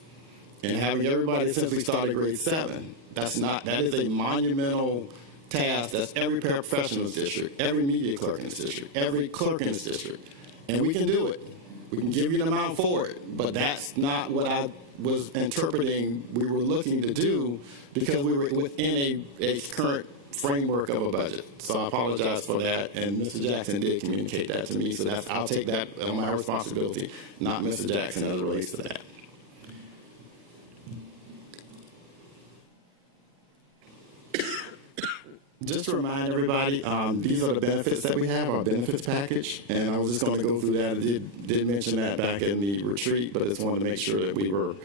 and having everybody essentially start at grade 7. That is a monumental task. That's every paraprofessional in this district, every media clerk in this district, every clerk in this district. And we can do it. We can give you an amount for it. But that's not what I was interpreting we were looking to do because we were within a current framework of a budget. So I apologize for that, and Mr. Jackson did communicate that to me, so I'll take that on my responsibility, not Mr. Jackson as it relates to that. Just to remind everybody, these are the benefits that we have, our benefits package, and I was just going to go through that. I did mention that back in the retreat, but I just wanted to make sure that we were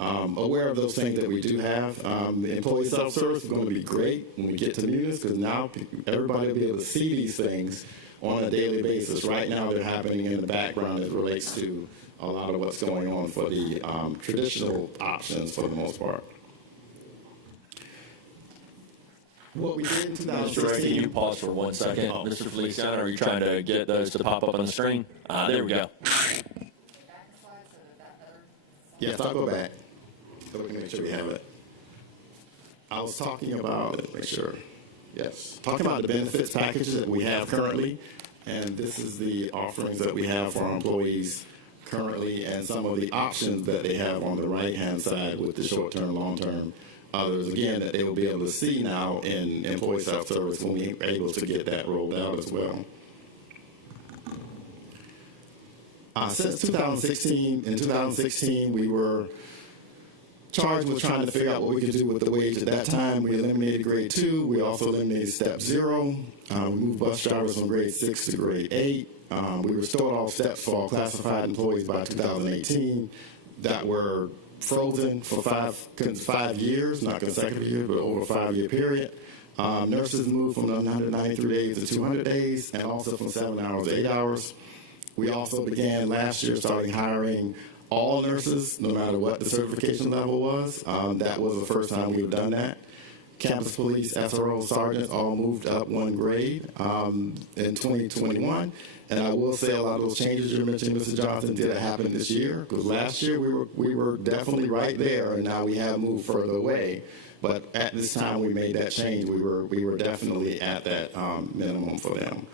aware of those things that we do have. The employee self-service is going to be great when we get to Munis because now everybody will be able to see these things on a daily basis. Right now they're happening in the background as it relates to a lot of what's going on for the traditional options for the most part. What we did in 2016. Mr. Ray, can you pause for 1 second? Mr. Feliciano, are you trying to get those to pop up on the screen? There we go. Yes, I'll go back so we can make sure we have it. I was talking about, let's make sure, yes, talking about the benefits packages that we have currently, and this is the offerings that we have for our employees currently and some of the options that they have on the right-hand side with the short-term, long-term. Others, again, that they will be able to see now in employee self-service when we're able to get that rolled out as well. Since 2016, we were charged with trying to figure out what we could do with the wage. At that time, we eliminated grade 2. We also eliminated step 0. We moved bus drivers from grade 6 to grade 8. We restored all steps for all classified employees by 2018 that were frozen for 5 years, not consecutive years, but over a 5-year period. Nurses moved from 193 days to 200 days, and also from 7 hours to 8 hours. We also began last year starting hiring all nurses, no matter what the certification level was. That was the first time we've done that. Campus police, SRO, sergeants all moved up 1 grade in 2021. And I will say a lot of those changes you're mentioning, Mr. Johnson, did happen this year. Because last year we were definitely right there, and now we have moved further away. But at this time we made that change. We were definitely at that minimum for them.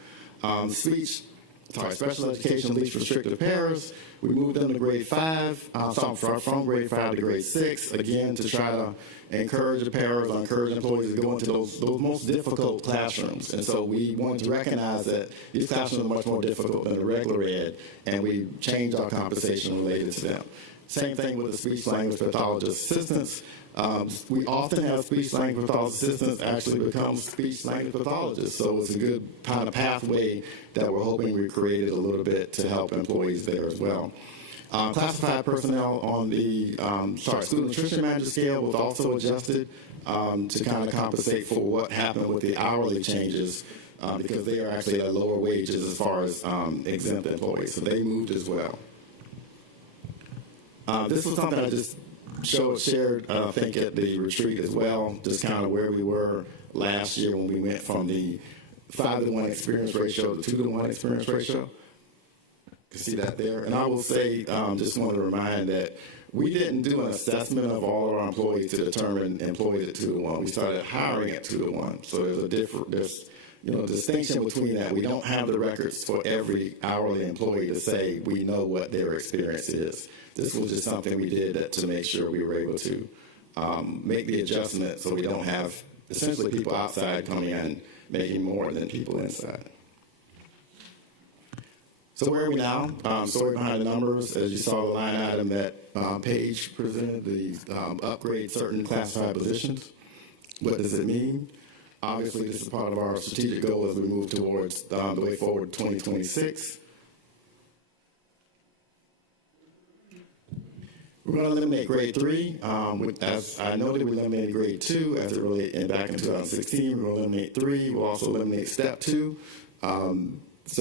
Special education, least restricted pairs, we moved them to grade 5, from grade 5 to grade 6, again, to try to encourage the pairs or encourage employees to go into those most difficult classrooms. And so we wanted to recognize that these classrooms are much more difficult than the regular ed, and we changed our compensation related to them. Same thing with the speech language pathologist assistants. We often have speech language pathologist assistants actually become speech language pathologists. So it's a good kind of pathway that we're hoping we created a little bit to help employees there as well. Classified personnel on the student nutrition manager scale was also adjusted to kind of compensate for what happened with the hourly changes because they are actually at lower wages as far as exempt employees. So they moved as well. This was something I just shared, I think, at the retreat as well, just kind of where we were last year when we went from the 5-to-1 experience ratio to 2-to-1 experience ratio. You can see that there. And I will say, just want to remind that we didn't do an assessment of all of our employees to determine employees at 2-to-1. We started hiring at 2-to-1. So there's distinction between that. We don't have the records for every hourly employee to say we know what their experience is. This was just something we did to make sure we were able to make the adjustment so we don't have essentially people outside coming in making more than people inside. So where are we now? Story behind the numbers. As you saw the line item that Paige presented, the upgrade certain classified positions. What does it mean? Obviously, this is part of our strategic goal as we move towards the way forward 2026. We're going to eliminate grade 3. As I noted, we eliminated grade 2 as it related back in 2016. We're going to eliminate 3. We'll also eliminate step 2. It's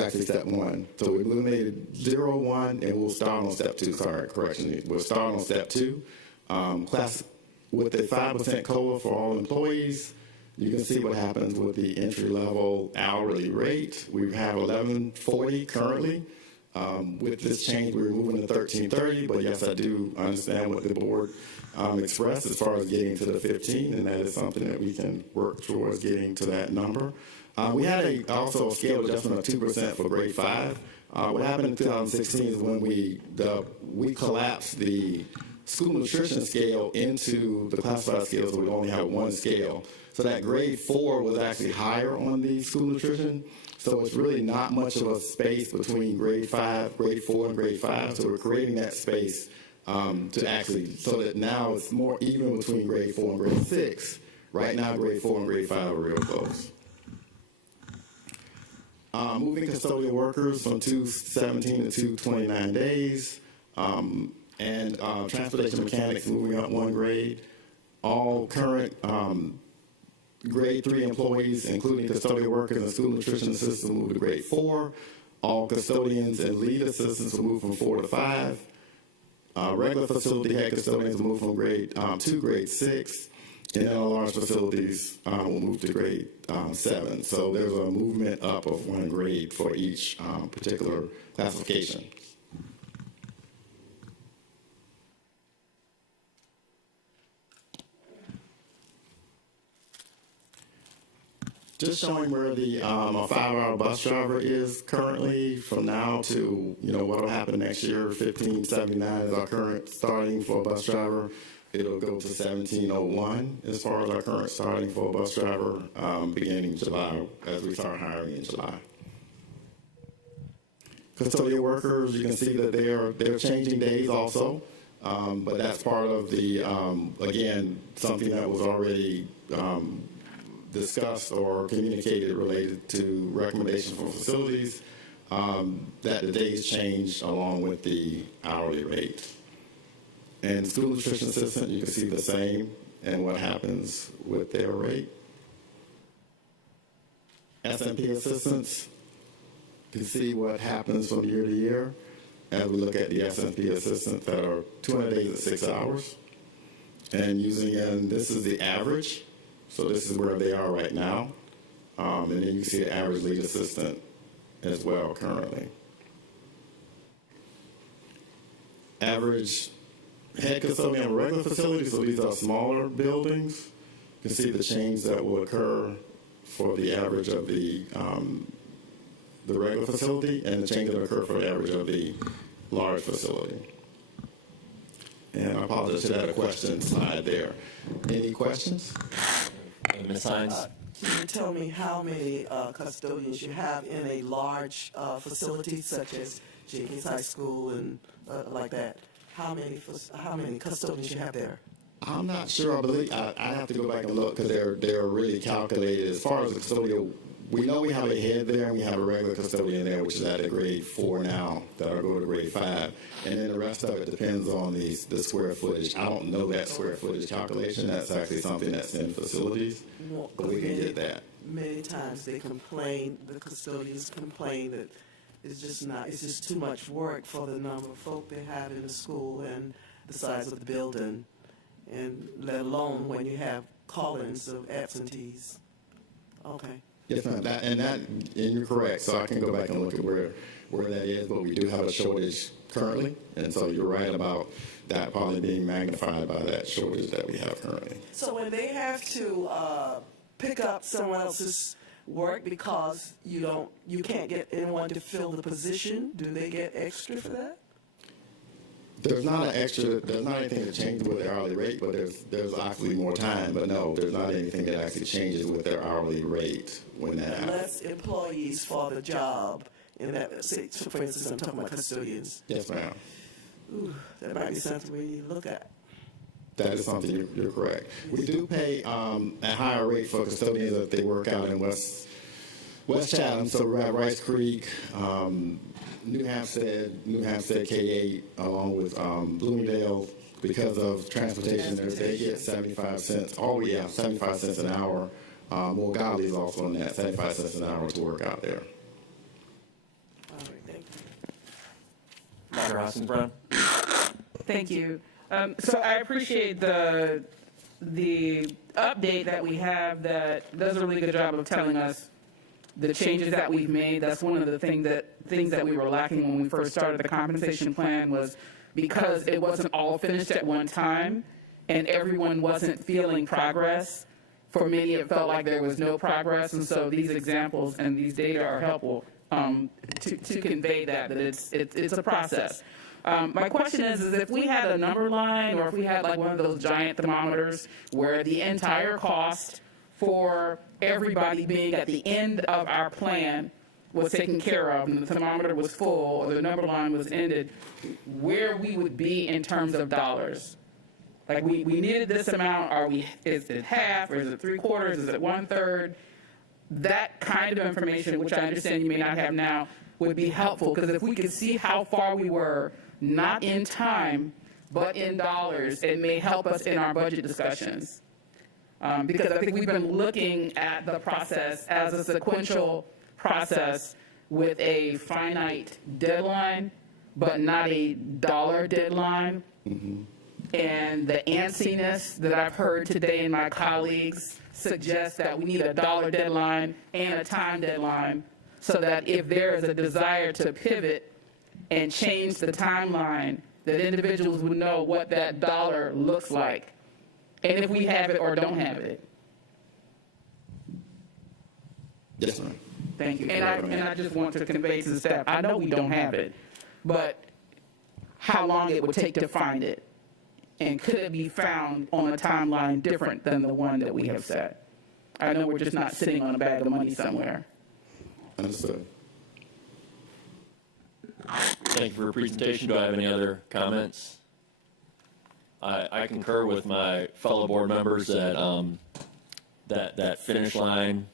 actually step 1. So we eliminated 0, 1, and we'll start on step 2. Sorry, correction. We'll start on step 2. Class with a 5% COLA for all employees. You can see what happens with the entry-level hourly rate. We have $11.40 currently. With this change, we're moving to $13.30, but yes, I do understand what the board expressed as far as getting to the 15, and that is something that we can work towards getting to that number. We had also a scale adjustment of 2% for grade 5. What happened in 2016 is when we collapsed the school nutrition scale into the classified scale, so we only have one scale. So that grade 4 was actually higher on the school nutrition. So it's really not much of a space between grade 5, grade 4, and grade 5. So we're creating that space to actually, so that now it's more even between grade 4 and grade 6. Right now, grade 4 and grade 5 are real close. Moving custodial workers from 217 to 229 days. And transportation mechanics moving up 1 grade. All current grade 3 employees, including custodial workers and school nutrition assistants, will move to grade 4. All custodians and lead assistants will move from 4 to 5. Regular facility head custodians will move from grade 2 to grade 6. And then all large facilities will move to grade 7. So there's a movement up of 1 grade for each particular classification. Just showing where the a 5-hour bus driver is currently from now to, what will happen next year. 1579 is our current starting for a bus driver. It'll go to 1701 as far as our current starting for a bus driver beginning July as we start hiring in July. Custodial workers, you can see that they're changing days also, but that's part of the, again, something that was already discussed or communicated related to recommendations from facilities, that the days changed along with the hourly rate. And school nutrition assistant, you can see the same and what happens with their rate. SMP assistants, you can see what happens from year to year as we look at the SMP assistants that are 200 days at 6 hours. And this is the average. So this is where they are right now. And then you can see the average lead assistant as well currently. Average head custodian of a regular facility, so these are smaller buildings. You can see the change that will occur for the average of the regular facility and the change that will occur for the average of the large facility. And I apologize to that question slide there. Any questions? Ms. Hines? Can you tell me how many custodians you have in a large facility such as Jenkins High School and like that? How many custodians you have there? I'm not sure. I believe I have to go back and look because they're really calculated. As far as the custodial, we know we have a head there and we have a regular custodian there, which is at a grade 4 now that'll go to grade 5. And then the rest of it depends on the square footage. I don't know that square footage calculation. That's actually something that's in facilities, but we can get that. Many times the custodians complain that it's just too much work for the number of folk they have in the school and the size of the building, and let alone when you have call-ins of absentees. Okay. Yes, ma'am. And you're correct. So I can go back and look at where that is, but we do have a shortage currently, and so you're right about that probably being magnified by that shortage that we have currently. So when they have to pick up someone else's work because you can't get anyone to fill the position? Do they get extra for that? There's not anything that changes with their hourly rate, but there's actually more time. But no, there's not anything that actually changes with their hourly rate when that happens. Less employees for the job. In that, say, for instance, I'm talking about custodians. Yes, ma'am. Ooh, that might be something we need to look at. That is something you're correct. We do pay a higher rate for custodians if they work out in West Chatham. So we're at Rice Creek, New Hampstead K8, along with Bloomingdale. Because of transportation, they get 75 cents. Oh yeah, 75 cents an hour. Morgali is also on that, 75 cents an hour to work out there. All right, thank you. Dr. Hoskins-Brown? Thank you. So I appreciate the update that we have that does a really good job of telling us the changes that we've made. That's one of the things that we were lacking when we first started the compensation plan, was because it wasn't all finished at one time and everyone wasn't feeling progress. For many, it felt like there was no progress, and so these examples and these data are helpful to convey that it's a process. My question is if we had a number line, or if we had like one of those giant thermometers where the entire cost for everybody being at the end of our plan was taken care of, and the thermometer was full, or the number line was ended, where we would be in terms of dollars. Like we needed this amount, is it half, or is it 3/4, is it 1/3? That kind of information, which I understand you may not have now, would be helpful, because if we could see how far we were, not in time, but in dollars, it may help us in our budget discussions. Because I think we've been looking at the process as a sequential process with a finite deadline, but not a dollar deadline. Mm-hmm. And the antsiness that I've heard today in my colleagues suggests that we need a dollar deadline and a time deadline, so that if there is a desire to pivot and change the timeline, that individuals would know what that dollar looks like, and if we have it or don't have it. Yes, ma'am. Thank you. And I just want to convey to the staff, I know we don't have it, but how long it would take to find it, and could it be found on a timeline different than the one that we have set? I know we're just not sitting on a bag of money somewhere. Understood. Thank you for your presentation. Do I have any other comments? I concur with my fellow board members that that finish line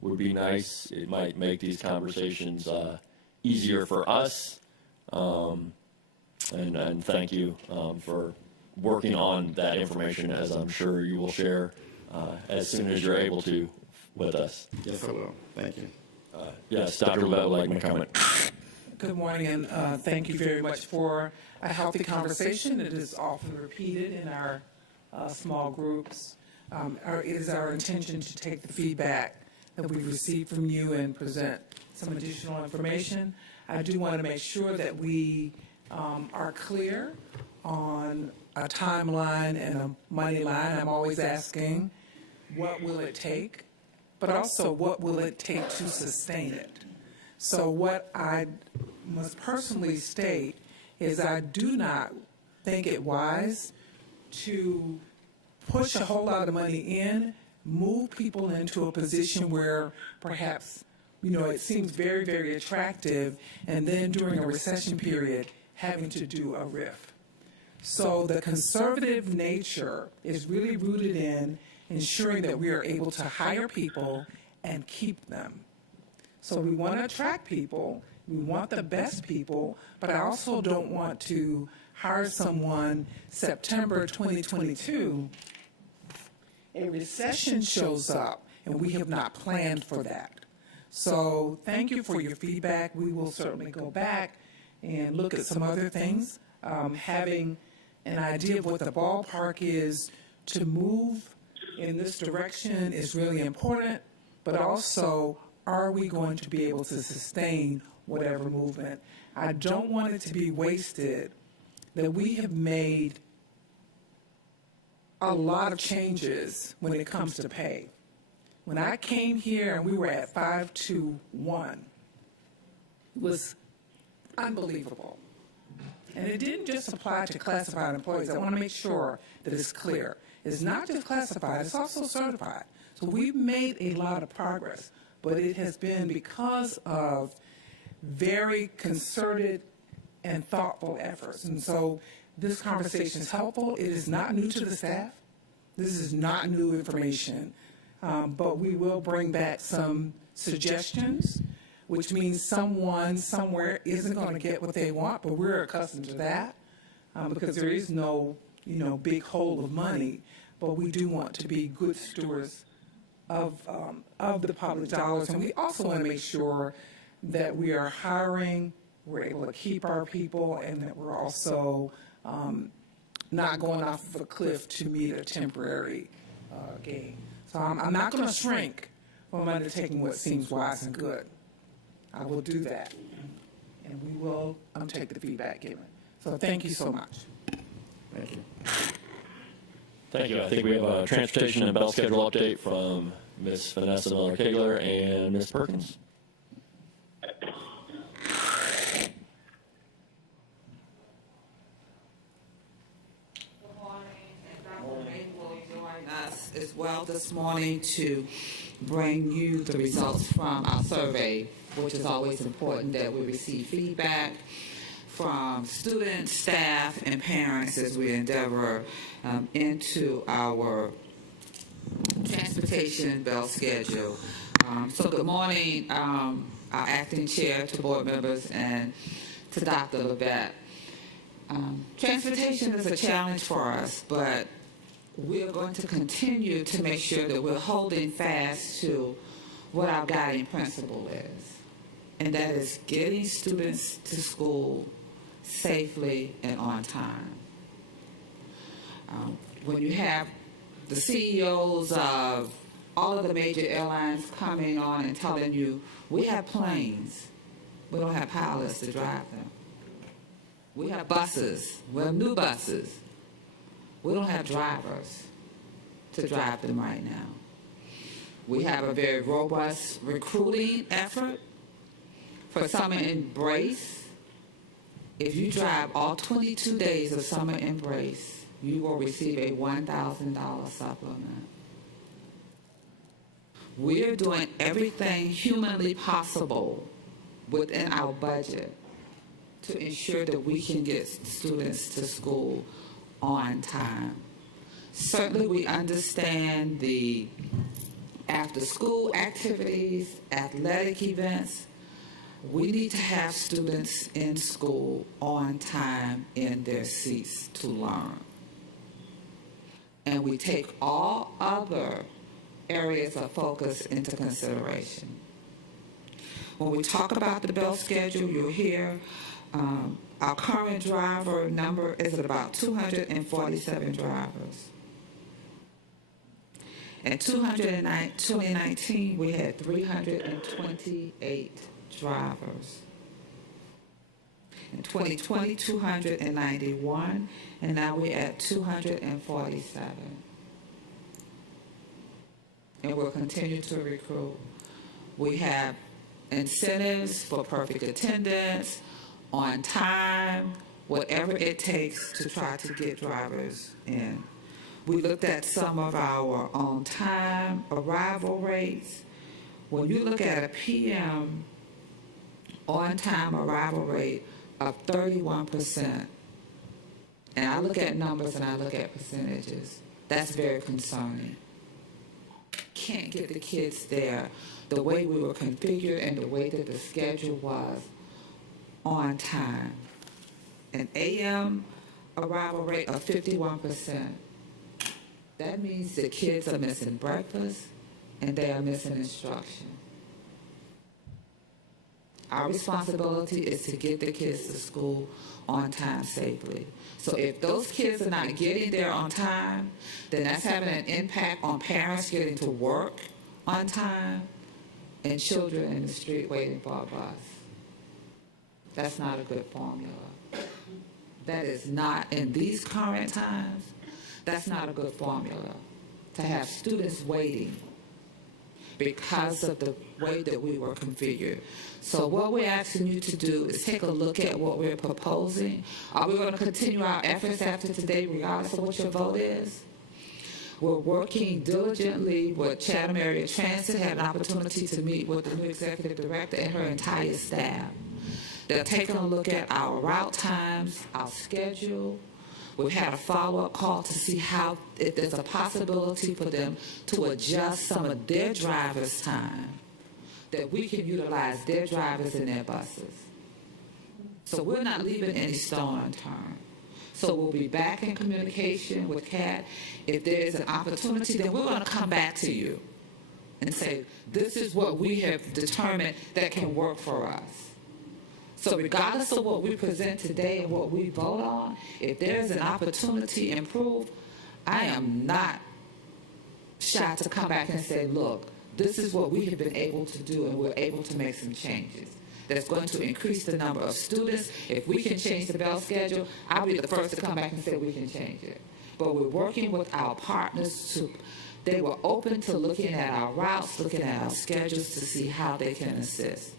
would be nice. It might make these conversations easier for us. And thank you for working on that information, as I'm sure you will share as soon as you're able to with us. Yes, I will. Thank you. Yes, Dr. Lovett would like my comment. Good morning, and thank you very much for a healthy conversation. It is often repeated in our small groups. It is our intention to take the feedback that we've received from you and present some additional information. I do want to make sure that we are clear on a timeline and a money line. I'm always asking, what will it take? But also, what will it take to sustain it? So what I must personally state is I do not think it wise to push a whole lot of money in, move people into a position where perhaps, it seems very, very attractive, and then during a recession period, having to do a RIF. So the conservative nature is really rooted in ensuring that we are able to hire people and keep them. So we want to attract people, we want the best people, but I also don't want to hire someone September 2022, a recession shows up, and we have not planned for that. So thank you for your feedback. We will certainly go back and look at some other things. Having an idea of what the ballpark is to move in this direction is really important, but also, are we going to be able to sustain whatever movement? I don't want it to be wasted that we have made a lot of changes when it comes to pay. When I came here and we were at 521, it was unbelievable. And it didn't just apply to classified employees. I want to make sure that it's clear. It's not just classified, it's also certified. So we've made a lot of progress, but it has been because of very concerted and thoughtful efforts. And so this conversation is helpful. It is not new to the staff. This is not new information, but we will bring back some suggestions, which means someone somewhere isn't going to get what they want, but we're accustomed to that because there is no, big hole of money. But we do want to be good stewards of the public dollars, and we also want to make sure that we are hiring, we're able to keep our people, and that we're also not going off of a cliff to meet a temporary gain. So I'm not going to shrink from undertaking what seems wise and good. I will do that, and we will take the feedback given. So thank you so much. Thank you. Thank you. I think we have a transportation and bell schedule update from Ms. Vanessa Miller-Kegler and Ms. Perkins. Good morning, and Dr. May will join us as well this morning to bring you the results from our survey, which is always important that we receive feedback from students, staff, and parents as we endeavor into our transportation bell schedule. So good morning, our acting chair, to board members, and to Dr. Levette. Transportation is a challenge for us, but we're going to continue to make sure that we're holding fast to what our guiding principle is, and that is getting students to school safely and on time. When you have the CEOs of all of the major airlines coming on and telling you, we have planes, we don't have pilots to drive them. We have buses, we have new buses, we don't have drivers to drive them right now. We have a very robust recruiting effort for Summer Embrace. If you drive all 22 days of Summer Embrace, you will receive a $1,000 supplement. We're doing everything humanly possible within our budget to ensure that we can get students to school on time. Certainly we understand the after-school activities, athletic events. We need to have students in school on time in their seats to learn. And we take all other areas of focus into consideration. When we talk about the bell schedule, you'll hear our current driver number is at about 247 drivers. In 2019, we had 328 drivers. In 2020, 291, and now we're at 247. And we'll continue to recruit. We have incentives for perfect attendance, on time, whatever it takes to try to get drivers in. We looked at some of our on-time arrival rates. When you look at a PM on-time arrival rate of 31%, and I look at numbers and I look at percentages, that's very concerning. Can't get the kids there the way we were configured and the way that the schedule was on time. An AM arrival rate of 51%. That means the kids are missing breakfast and they are missing instruction. Our responsibility is to get the kids to school on time safely. So if those kids are not getting there on time, then that's having an impact on parents getting to work on time and children in the street waiting for a bus. That's not a good formula. That is not, in these current times, that's not a good formula to have students waiting. because of the way that we were configured. So what we're asking you to do is take a look at what we're proposing. Are we going to continue our efforts after today, regardless of what your vote is? We're working diligently with Chatham Area Transit, had an opportunity to meet with the new executive director and her entire staff. They're taking a look at our route times, our schedule. We've had a follow-up call to see if there's a possibility for them to adjust some of their drivers' time, that we can utilize their drivers in their buses. So we're not leaving any stone unturned. So we'll be back in communication with CAT. If there's an opportunity, then we're going to come back to you and say, this is what we have determined that can work for us. So regardless of what we present today and what we vote on, if there's an opportunity to improve, I am not shy to come back and say, look, this is what we have been able to do, and we're able to make some changes that's going to increase the number of students. If we can change the bell schedule, I'll be the first to come back and say we can change it. But we're working with our partners they were open to looking at our routes, looking at our schedules to see how they can assist.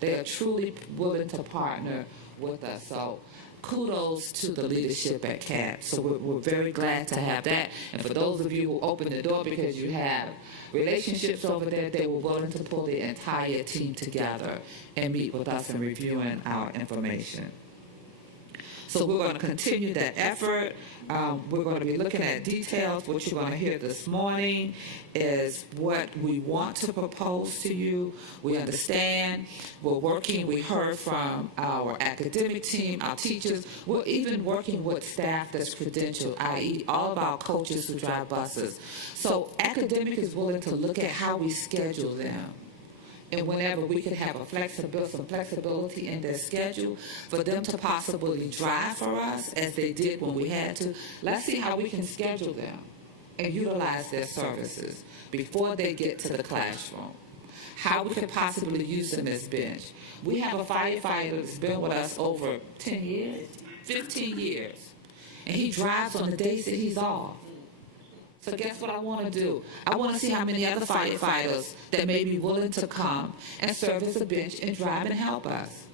They are truly willing to partner with us. So kudos to the leadership at CAP. So we're very glad to have that. And for those of you who opened the door because you have relationships over there, they were willing to pull the entire team together and meet with us in reviewing our information. So we're going to continue that effort. We're going to be looking at details. What you're going to hear this morning is what we want to propose to you. We understand. We're working. We heard from our academic team, our teachers. We're even working with staff that's credentialed, i.e. all of our coaches who drive buses. So academic is willing to look at how we schedule them. And whenever we could have some flexibility in their schedule for them to possibly drive for us as they did when we had to, let's see how we can schedule them and utilize their services before they get to the classroom. How we could possibly use them as bench. We have a firefighter that's been with us over 10 years, 15 years, and he drives on the days that he's off. So guess what I want to do? I want to see how many other firefighters that may be willing to come and serve as a bench and drive and help us.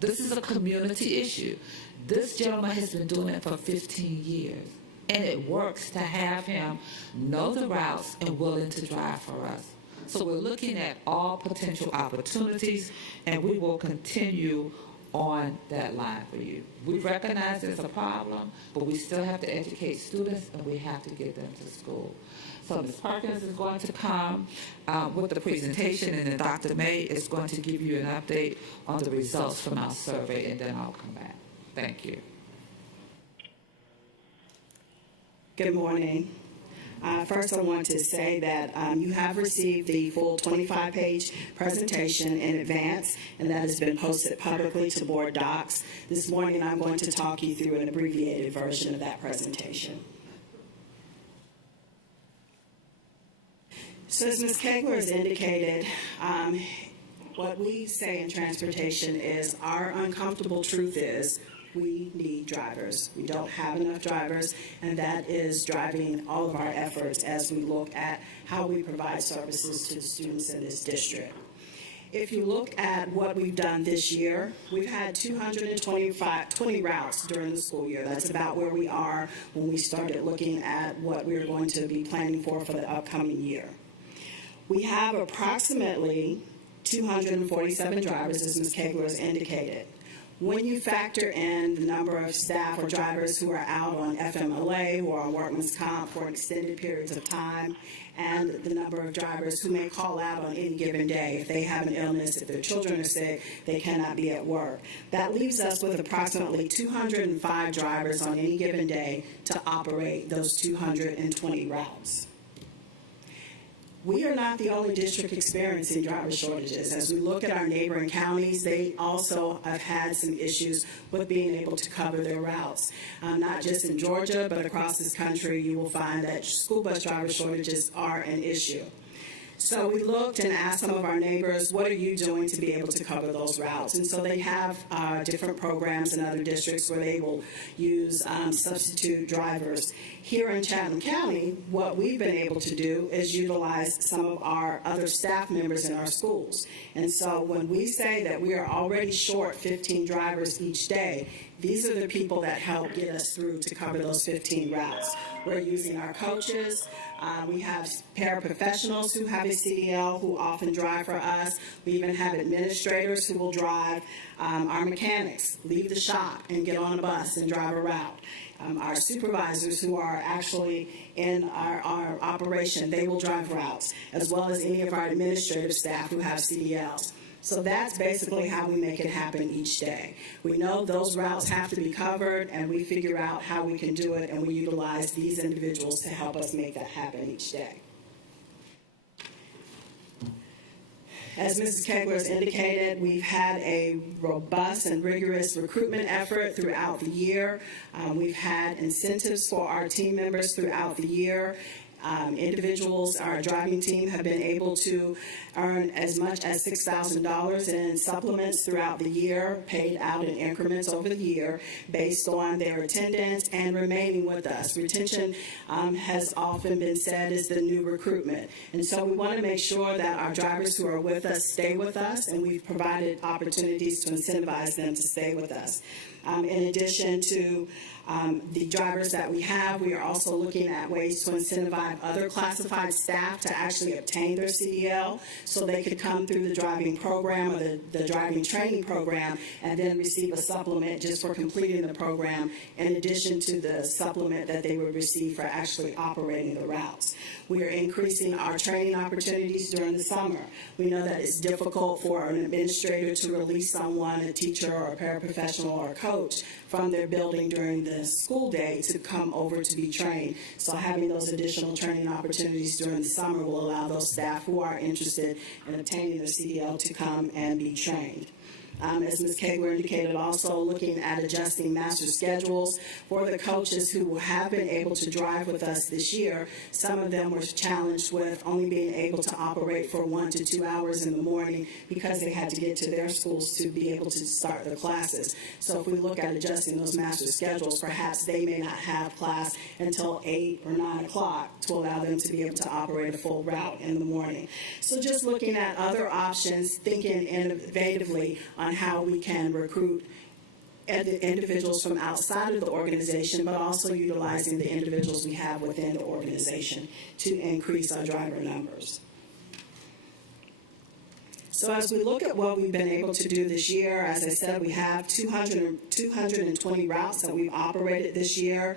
This is a community issue. This gentleman has been doing it for 15 years, and it works to have him know the routes and willing to drive for us. So we're looking at all potential opportunities, and we will continue on that line for you. We recognize there's a problem, but we still have to educate students, and we have to get them to school. So Ms. Perkins is going to come with the presentation, and then Dr. May is going to give you an update on the results from our survey, and then I'll come back. Thank you. Good morning. First, I want to say that you have received the full 25-page presentation in advance, and that has been posted publicly to board docs. This morning, I'm going to talk you through an abbreviated version of that presentation. So as Ms. Kegler has indicated, what we say in transportation is our uncomfortable truth is we need drivers. We don't have enough drivers, and that is driving all of our efforts as we look at how we provide services to the students in this district. If you look at what we've done this year, we've had 220 routes during the school year. That's about where we are when we started looking at what we're going to be planning for the upcoming year. We have approximately 247 drivers, as Ms. Kegler has indicated. When you factor in the number of staff or drivers who are out on FMLA, who are on workman's comp for extended periods of time, and the number of drivers who may call out on any given day if they have an illness, if their children are sick, they cannot be at work. That leaves us with approximately 205 drivers on any given day to operate those 220 routes. We are not the only district experiencing driver shortages. As we look at our neighboring counties, they also have had some issues with being able to cover their routes. Not just in Georgia, but across this country, you will find that school bus driver shortages are an issue. So we looked and asked some of our neighbors, what are you doing to be able to cover those routes? And so they have different programs in other districts where they will use substitute drivers. Here in Chatham County, what we've been able to do is utilize some of our other staff members in our schools. And so when we say that we are already short 15 drivers each day, these are the people that help get us through to cover those 15 routes. We're using our coaches. We have paraprofessionals who have a CDL who often drive for us. We even have administrators who will drive. Our mechanics leave the shop and get on a bus and drive a route. Our supervisors who are actually in our operation, they will drive routes, as well as any of our administrative staff who have CDLs. So that's basically how we make it happen each day. We know those routes have to be covered, and we figure out how we can do it, and we utilize these individuals to help us make that happen each day. As Mrs. Kegler has indicated, we've had a robust and rigorous recruitment effort throughout the year. We've had incentives for our team members throughout the year. Individuals, our driving team, have been able to earn as much as $6,000 in supplements throughout the year, paid out in increments over the year based on their attendance and remaining with us. Retention has often been said is the new recruitment. And so we want to make sure that our drivers who are with us stay with us, and we've provided opportunities to incentivize them to stay with us. In addition to the drivers that we have, we are also looking at ways to incentivize other classified staff to actually obtain their CDL so they could come through the driving program or the driving training program and then receive a supplement just for completing the program, in addition to the supplement that they would receive for actually operating the routes. We are increasing our training opportunities during the summer. We know that it's difficult for an administrator to release someone, a teacher or a paraprofessional or a coach, from their building during the school day to come over to be trained. So having those additional training opportunities during the summer will allow those staff who are interested in obtaining their CDL to come and be trained. As Ms. Kegler indicated, also looking at adjusting master schedules for the coaches who have been able to drive with us this year. Some of them were challenged with only being able to operate for 1 to 2 hours in the morning because they had to get to their schools to be able to start their classes. So if we look at adjusting those master schedules, perhaps they may not have class until 8 or 9 o'clock to allow them to be able to operate a full route in the morning. So just looking at other options, thinking innovatively on how we can recruit individuals from outside of the organization, but also utilizing the individuals we have within the organization to increase our driver numbers. So as we look at what we've been able to do this year, as I said, we have 220 routes that we've operated this year,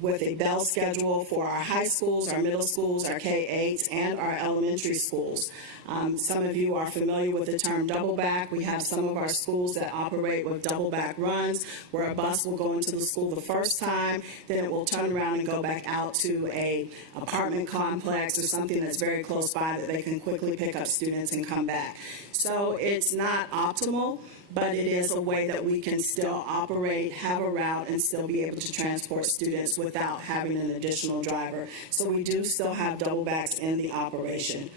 with a bell schedule for our high schools, our middle schools, our K-8s, and our elementary schools. Some of you are familiar with the term double back. We have some of our schools that operate with double back runs, where a bus will go into the school the first time, then it will turn around and go back out to a apartment complex or something that's very close by that they can quickly pick up students and come back. So it's not optimal, but it is a way that we can still operate, have a route, and still be able to transport students without having an additional driver. So we do still have double backs in the operation.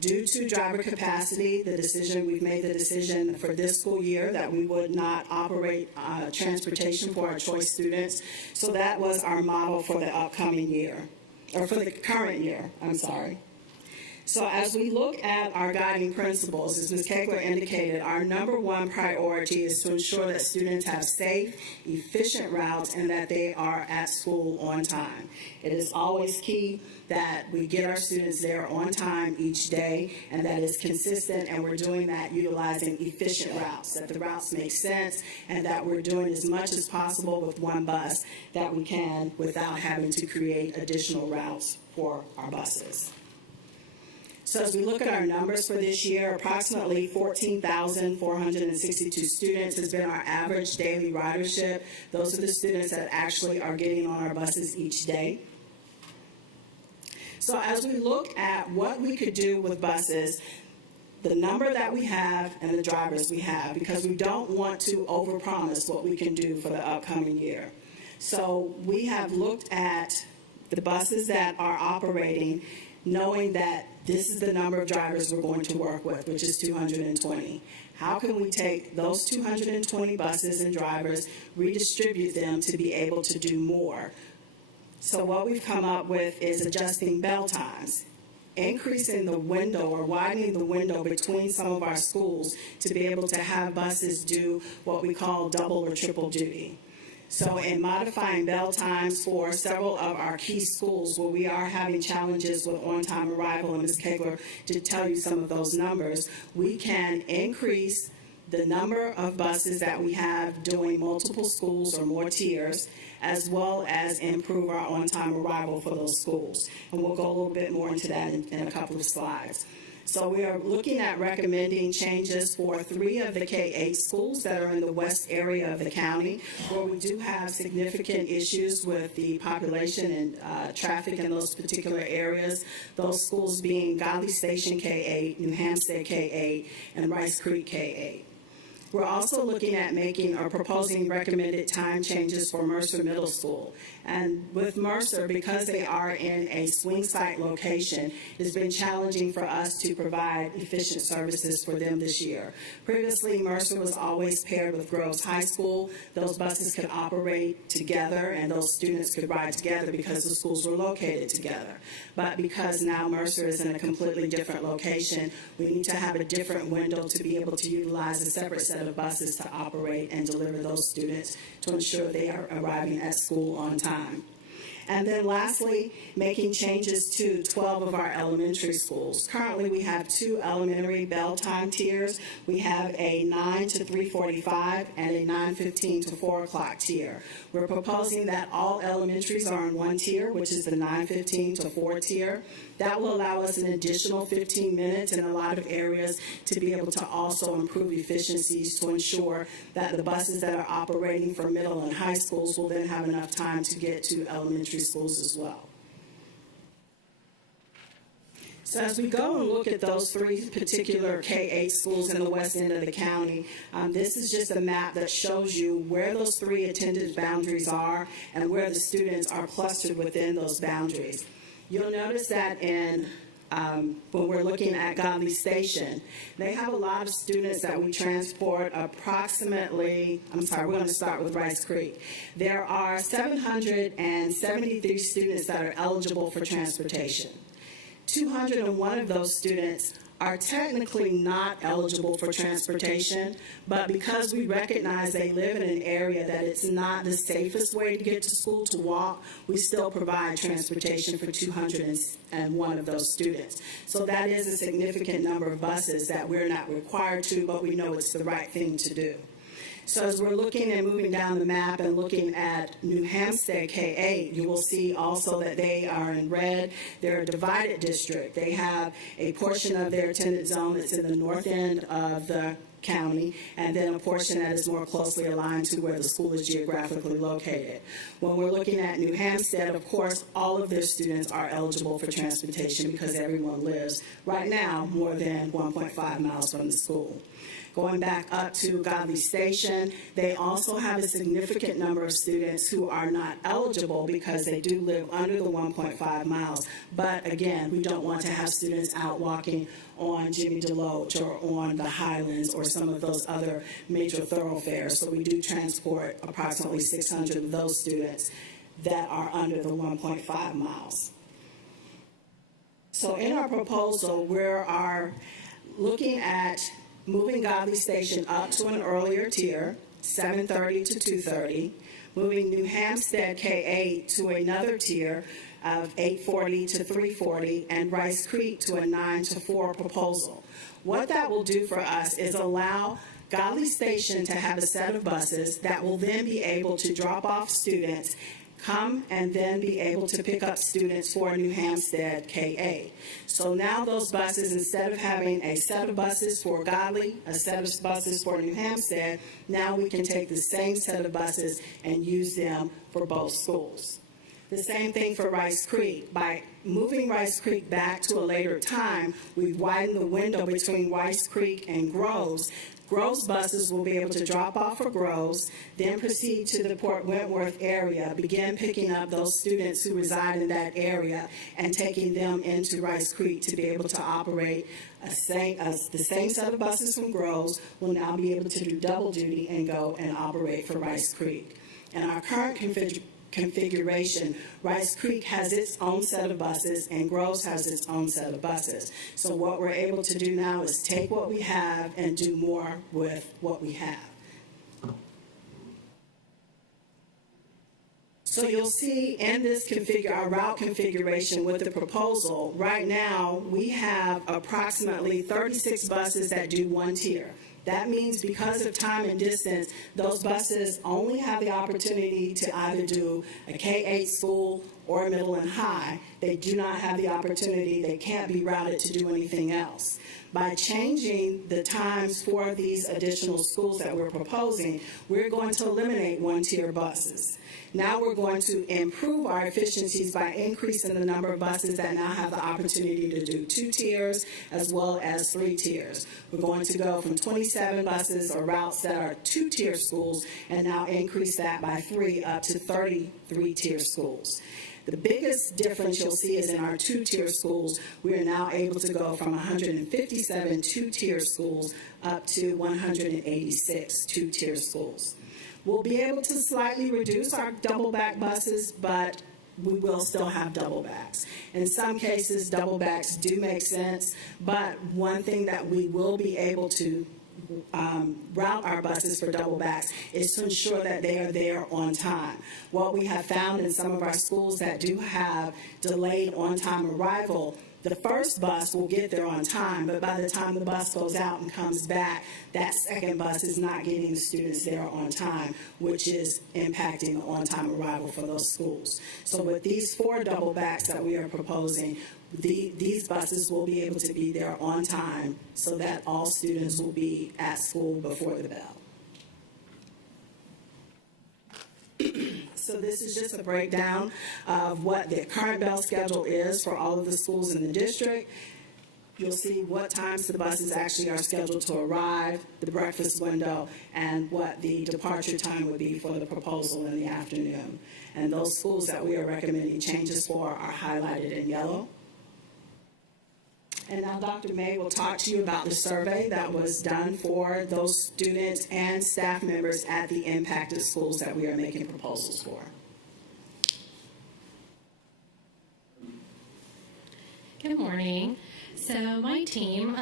Due to driver capacity, we've made the decision for this school year that we would not operate transportation for our choice students. So that was our model for the upcoming year, or for the current year, I'm sorry. So as we look at our guiding principles, as Ms. Kegler indicated, our number one priority is to ensure that students have safe, efficient routes and that they are at school on time. It is always key that we get our students there on time each day, and that is consistent, and we're doing that utilizing efficient routes, that the routes make sense, and that we're doing as much as possible with one bus that we can without having to create additional routes for our buses. So as we look at our numbers for this year, approximately 14,462 students has been our average daily ridership. Those are the students that actually are getting on our buses each day. So as we look at what we could do with buses, the number that we have and the drivers we have, because we don't want to overpromise what we can do for the upcoming year. So we have looked at the buses that are operating knowing that this is the number of drivers we're going to work with, which is 220. How can we take those 220 buses and drivers, redistribute them to be able to do more? So what we've come up with is adjusting bell times, increasing the window or widening the window between some of our schools to be able to have buses do what we call double or triple duty. So in modifying bell times for several of our key schools where we are having challenges with on-time arrival, and Ms. Kegler did tell you some of those numbers, we can increase the number of buses that we have doing multiple schools or more tiers, as well as improve our on-time arrival for those schools. And we'll go a little bit more into that in a couple of slides. So we are looking at recommending changes for 3 of the K-8 schools that are in the west area of the county, where we do have significant issues with the population and traffic in those particular areas. Those schools being Godley Station K-8, New Hampstead K-8, and Rice Creek K-8. We're also looking at making or proposing recommended time changes for Mercer Middle School. And with Mercer, because they are in a swing site location, it's been challenging for us to provide efficient services for them this year. Previously, Mercer was always paired with Groves High School. Those buses could operate together and those students could ride together because the schools were located together. But because now Mercer is in a completely different location, we need to have a different window to be able to utilize a separate set of buses to operate and deliver those students to ensure they are arriving at school on time. And then lastly, making changes to 12 of our elementary schools. Currently, we have 2 elementary bell time tiers. We have a 9 to 3:45 and a 9:15 to 4 o'clock tier. We're proposing that all elementaries are on one tier, which is the 9:15 to 4 tier. That will allow us an additional 15 minutes in a lot of areas to be able to also improve efficiencies to ensure that the buses that are operating for middle and high schools will then have enough time to get to elementary schools as well. So as we go and look at those 3 particular K-8 schools in the west end of the county, this is just a map that shows you where those 3 attendance boundaries are and where the students are clustered within those boundaries. You'll notice that when we're looking at Godley Station, they have a lot of students that we transport approximately, we're going to start with Rice Creek. There are 773 students that are eligible for transportation. 201 of those students are technically not eligible for transportation, but because we recognize they live in an area that it's not the safest way to get to school to walk, we still provide transportation for 201 of those students. So that is a significant number of buses that we're not required to, but we know it's the right thing to do. So as we're looking and moving down the map and looking at New Hampstead K-8, you will see also that they are in red. They're a divided district. They have a portion of their attendance zone that's in the north end of the county, and then a portion that is more closely aligned to where the school is geographically located. When we're looking at New Hampstead, of course, all of their students are eligible for transportation because everyone lives, right now, more than 1.5 miles from the school. Going back up to Godley Station, they also have a significant number of students who are not eligible because they do live under the 1.5 miles. But again, we don't want to have students out walking on Jimmy DeLoach or on the Highlands or some of those other major thoroughfares. So we do transport approximately 600 of those students that are under the 1.5 miles. So in our proposal, we are looking at moving Godley Station up to an earlier tier, 7:30 to 2:30, moving New Hampstead K-8 to another tier of 8:40 to 3:40, and Rice Creek to a 9 to 4 proposal. What that will do for us is allow Godley Station to have a set of buses that will then be able to drop off students, come and then be able to pick up students for New Hampstead K-8. So now those buses, instead of having a set of buses for Godley, a set of buses for New Hampstead, now we can take the same set of buses and use them for both schools. The same thing for Rice Creek. By moving Rice Creek back to a later time, we've widened the window between Rice Creek and Groves. Groves buses will be able to drop off for Groves, then proceed to the Port Wentworth area, begin picking up those students who reside in that area and taking them into Rice Creek to be able to operate the same set of buses from Groves will now be able to do double duty and go and operate for Rice Creek. In our current configuration, Rice Creek has its own set of buses and Groves has its own set of buses. So what we're able to do now is take what we have and do more with what we have. So you'll see in this our route configuration with the proposal, right now we have approximately 36 buses that do one tier. That means because of time and distance, those buses only have the opportunity to either do a K-8 school or a middle and high. They do not have the opportunity, they can't be routed to do anything else. By changing the times for these additional schools that we're proposing, we're going to eliminate one-tier buses. Now we're going to improve our efficiencies by increasing the number of buses that now have the opportunity to do 2 tiers as well as 3 tiers. We're going to go from 27 buses or routes that are 2-tier schools and now increase that by 3 up to 33 tier schools. The biggest difference you'll see is in our 2-tier schools, we are now able to go from 157 2-tier schools up to 186 2-tier schools. We'll be able to slightly reduce our double-back buses, but we will still have double-backs. In some cases, double-backs do make sense, but one thing that we will be able to route our buses for double-backs is to ensure that they are there on time. What we have found in some of our schools that do have delayed on-time arrival, the first bus will get there on time, but by the time the bus goes out and comes back, that second bus is not getting the students there on time, which is impacting the on-time arrival for those schools. So with these 4 double-backs that we are proposing, these buses will be able to be there on time so that all students will be at school before the bell. So this is just a breakdown of what the current bell schedule is for all of the schools in the district. You'll see what times the buses actually are scheduled to arrive, the breakfast window, and what the departure time would be for the proposal in the afternoon. And those schools that we are recommending changes for are highlighted in yellow. And now Dr. May will talk to you about the survey that was done for those students and staff members at the impacted schools that we are making proposals for. Good morning. So my team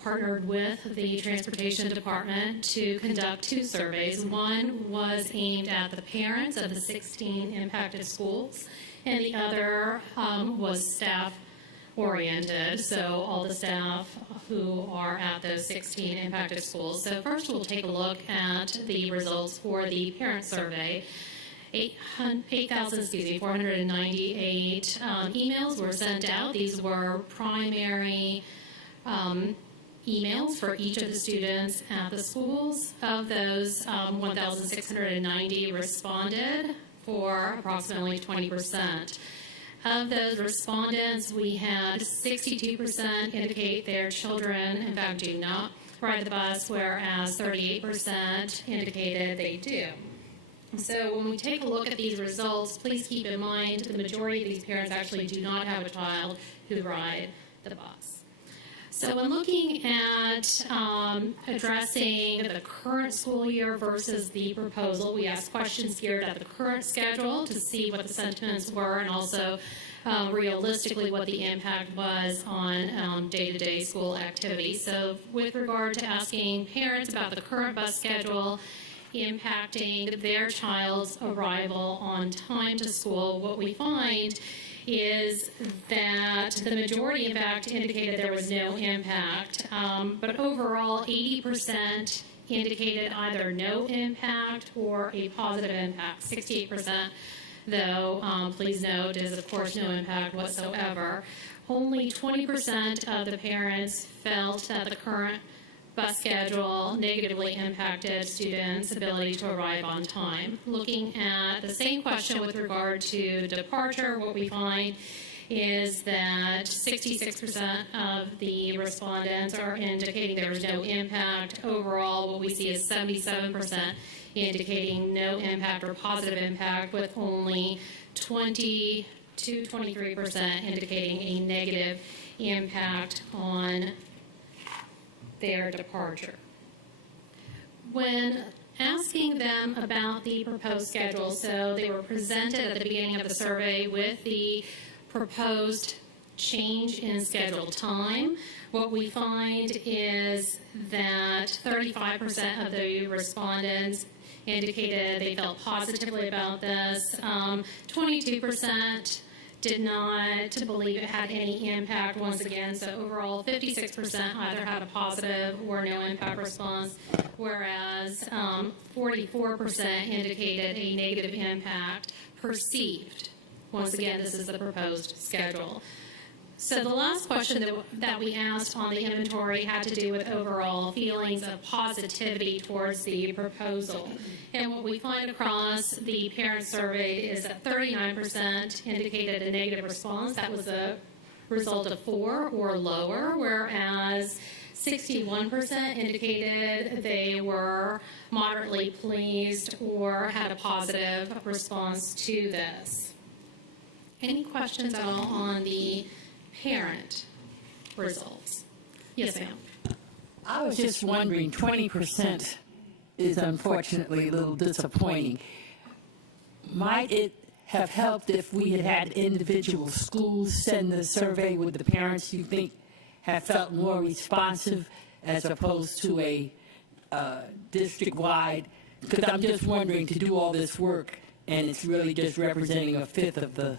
partnered with the Transportation Department to conduct 2 surveys. One was aimed at the parents of the 16 impacted schools, and the other was staff oriented, so all the staff who are at those 16 impacted schools. So first we'll take a look at the results for the parent survey. 498 emails were sent out. These were primary emails for each of the students at the schools. Of those, 1,690 responded for approximately 20%. Of those respondents, we had 62% indicate their children, in fact, do not ride the bus, whereas 38% indicated they do. So when we take a look at these results, please keep in mind the majority of these parents actually do not have a child who ride the bus. So when looking at addressing the current school year versus the proposal, we asked questions geared at the current schedule to see what the sentiments were and also realistically what the impact was on day-to-day school activities. So with regard to asking parents about the current bus schedule impacting their child's arrival on time to school, what we find is that the majority, in fact, indicated there was no impact, but overall 80% indicated either no impact or a positive impact. 68%, though, please note, is of course no impact whatsoever. Only 20% of the parents felt that the current bus schedule negatively impacted students' ability to arrive on time. Looking at the same question with regard to departure, what we find is that 66% of the respondents are indicating there was no impact. Overall, what we see is 77% indicating no impact or positive impact, with only 20 to 23% indicating a negative impact on their departure. When asking them about the proposed schedule, so they were presented at the beginning of the survey with the proposed change in schedule time. What we find is that 35% of the respondents indicated they felt positively about this. 22% did not believe it had any impact once again. So overall, 56% either had a positive or no impact response, whereas 44% indicated a negative impact perceived. Once again, this is the proposed schedule. So the last question that we asked on the inventory had to do with overall feelings of positivity towards the proposal. And what we find across the parent survey is that 39% indicated a negative response. That was a result of 4 or lower, whereas 61% indicated they were moderately pleased or had a positive response to this. Any questions at all on the parent results? Yes, ma'am. I was just wondering, 20% is unfortunately a little disappointing. Might it have helped if we had had individual schools send the survey with the parents you think have felt more responsive as opposed to a district-wide? Because I'm just wondering, to do all this work, and it's really just representing a fifth of the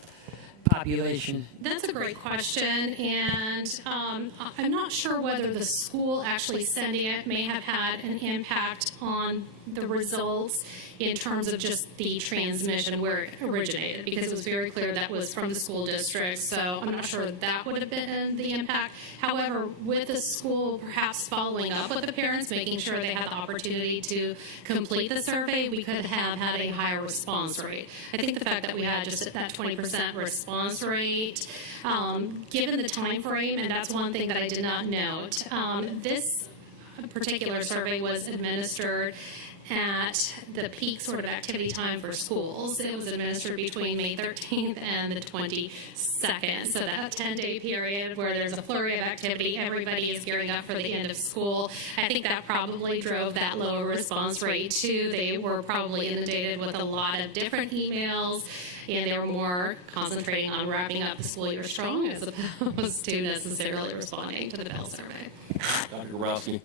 population. That's a great question, and I'm not sure whether the school actually sending it may have had an impact on the results in terms of just the transmission where it originated, because it was very clear that was from the school district, so I'm not sure that would have been the impact. However, with the school perhaps following up with the parents, making sure they had the opportunity to complete the survey, we could have had a higher response rate. I think the fact that we had just that 20% response rate, given the time frame, and that's one thing that I did not note, this particular survey was administered at the peak sort of activity time for schools. It was administered between May 13th and the 22nd. So that 10-day period where there's a flurry of activity, everybody is gearing up for the end of school. I think that probably drove that lower response rate too. They were probably inundated with a lot of different emails, and they were more concentrating on wrapping up the school year strong as opposed to necessarily responding to the Bell survey. Dr. Rowski.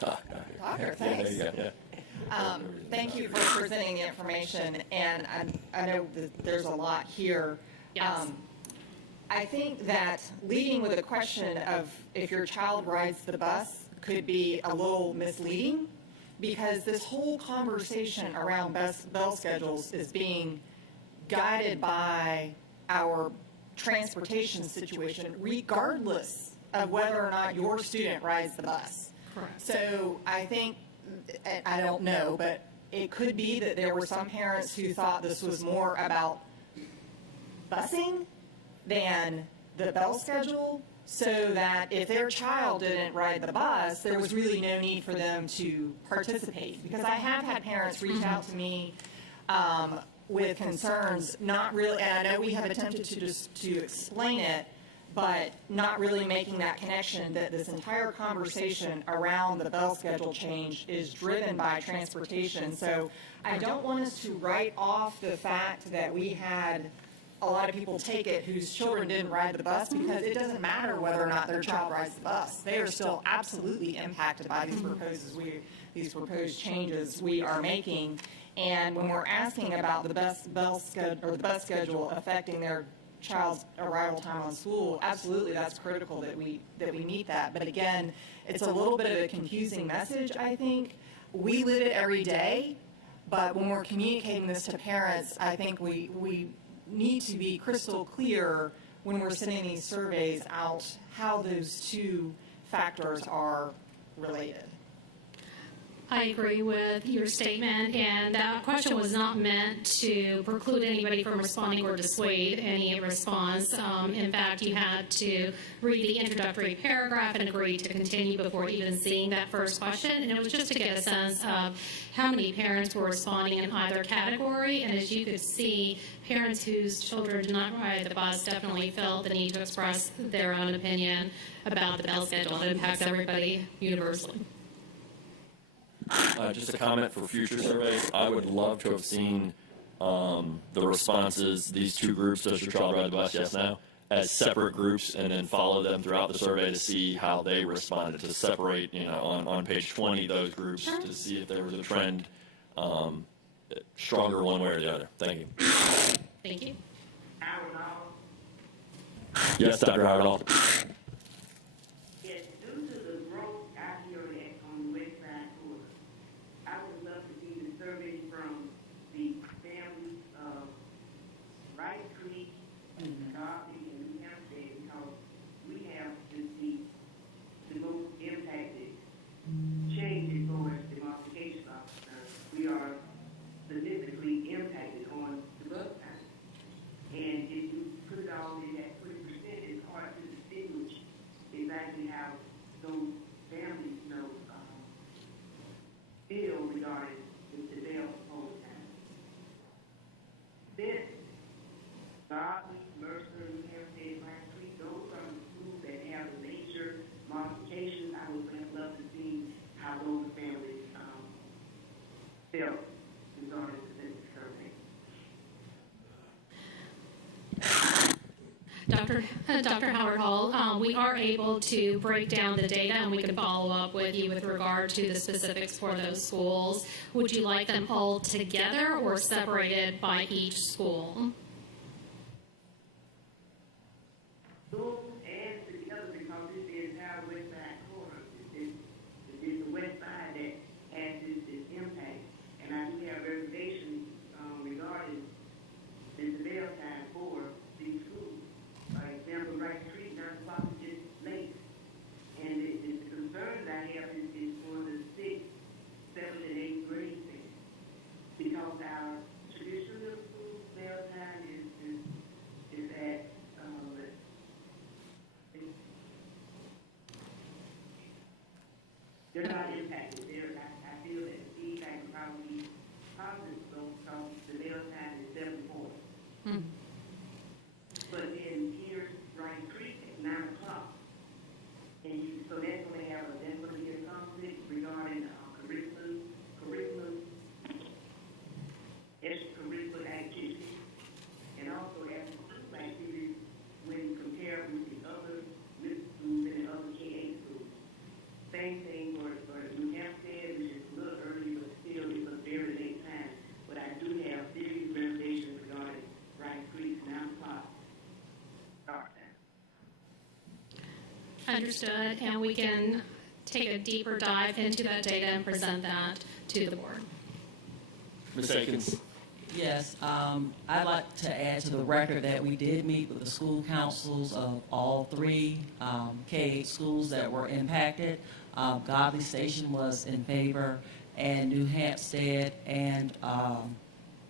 Doctor, thanks. Yeah. Thank you for presenting the information, and I know that there's a lot here. Yes. I think that leading with a question of if your child rides the bus could be a little misleading, because this whole conversation around bell schedules is being guided by our transportation situation, regardless of whether or not your student rides the bus. Correct. So I think, I don't know, but it could be that there were some parents who thought this was more about busing than the bell schedule, so that if their child didn't ride the bus, there was really no need for them to participate. Because I have had parents reach out to me with concerns, not really, and I know we have attempted to explain it, but not really making that connection that this entire conversation around the bell schedule change is driven by transportation. So I don't want us to write off the fact that we had a lot of people take it whose children didn't ride the bus, because it doesn't matter whether or not their child rides the bus. They are still absolutely impacted by these proposed changes we are making. And when we're asking about the bus schedule affecting their child's arrival time on school, absolutely, that's critical that we meet that. But again, it's a little bit of a confusing message, I think. We live it every day, but when we're communicating this to parents, I think we need to be crystal clear when we're sending these surveys out how those two factors are related. I agree with your statement, and that question was not meant to preclude anybody from responding or dissuade any response. In fact, you had to read the introductory paragraph and agree to continue before even seeing that first question, and it was just to get a sense of how many parents were responding in either category. And as you could see, parents whose children did not ride the bus definitely felt the need to express their own opinion about the bell schedule. It impacts everybody universally. Just a comment for future surveys. I would love to have seen the responses, these two groups, does your child ride the bus, yes, no, as separate groups, and then follow them throughout the survey to see how they responded, to separate, on page 20, those groups, to see if there was a trend stronger one way or the other. Thank you. Thank you. Yes, Dr. Howard. Yes, due to the growth out here on the west side corridor, I would love to see the survey from the families of Rice Creek, Darby, and New Hampshire, because we have the most impacted changes towards the modification officer. We are significantly impacted on the bus time. And if you put it all in that 20%, it's hard to distinguish exactly how those families, feel regarding the bail proposed time. Then, Darby, Mercer, New Hampshire, Rice Creek, those are the schools that have the major modifications. I would love to see how those families feel regarding the survey. Dr. Howard Hall, we are able to break down the data, and we can follow up with you with regard to the specifics for those schools. Would you like them all together or separated by each school? Those and together, because this is our west side corner. It's the west side that has this impact. And I do have reservations regarding the bail time for these schools. For example, Rice Street, 9 o'clock is just late. And the concern that I have is for the 6th, 7th, and 8th grade thing. Because our traditional school bail time is at, they're not impacted. I feel that the feedback would probably be positive, because the bail time is 7:40. But then here's Rice Creek at 9 o'clock. And so that's going to be a conflict regarding curriculum, extracurricular activities, and also extracurricular activities when you compare with the other middle schools and the other K-8 schools. Same thing for New Hampshire, which is a little early, but still it's a very late time. But I do have serious reservations regarding Rice Creek, 9 o'clock start time. Understood, and we can take a deeper dive into that data and present that to the board. Ms. Akins. Yes, I'd like to add to the record that we did meet with the school councils of all three K-8 schools that were impacted. Godley Station was in favor, and New Hampstead and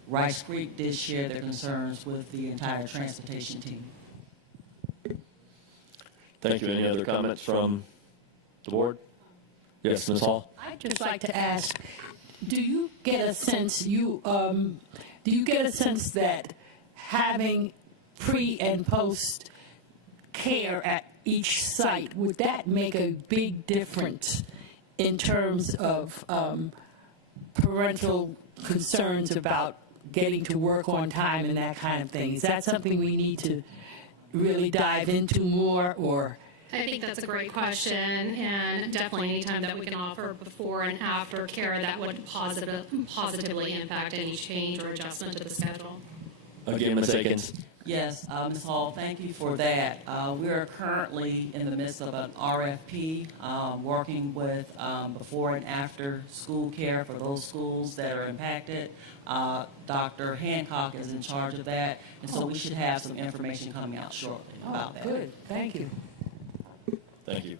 Rice Creek did share their concerns with the entire transportation team. Thank you. Any other comments from the board? Yes, Ms. Hall. I'd just like to ask, do you get a sense that having pre and post care at each site, would that make a big difference in terms of parental concerns about getting to work on time and that kind of thing? Is that something we need to really dive into more, or? I think that's a great question, and definitely anytime that we can offer before and after care, that would positively impact any change or adjustment to the schedule. Again, Ms. Akins. Yes, Ms. Hall, thank you for that. We are currently in the midst of an RFP working with before and after school care for those schools that are impacted. Dr. Hancock is in charge of that, and so we should have some information coming out shortly about that. Good, thank you. Thank you.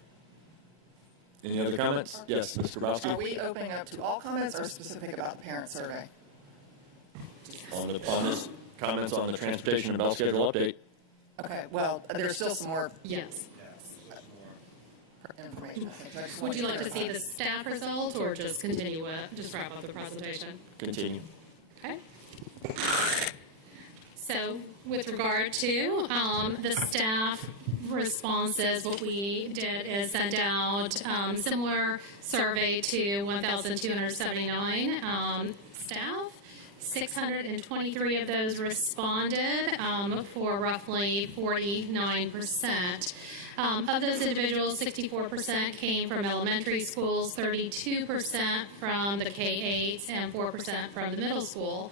Any other comments? Yes, Mr. Grabowski. Are we opening up to all comments or specific about the parent survey? On this comments on the transportation and bell schedule update. Okay, well, there's still some more Yes. information, I think. I just Would wanted you like to see clarify. the staff results or just continue it, just wrap up the presentation? Continue. Okay. So with regard to the staff responses, what we did is send out similar survey to 1,279 staff. 623 of those responded for roughly 49%. Of those individuals, 64% came from elementary schools, 32% from the K-8s, and 4% from the middle school.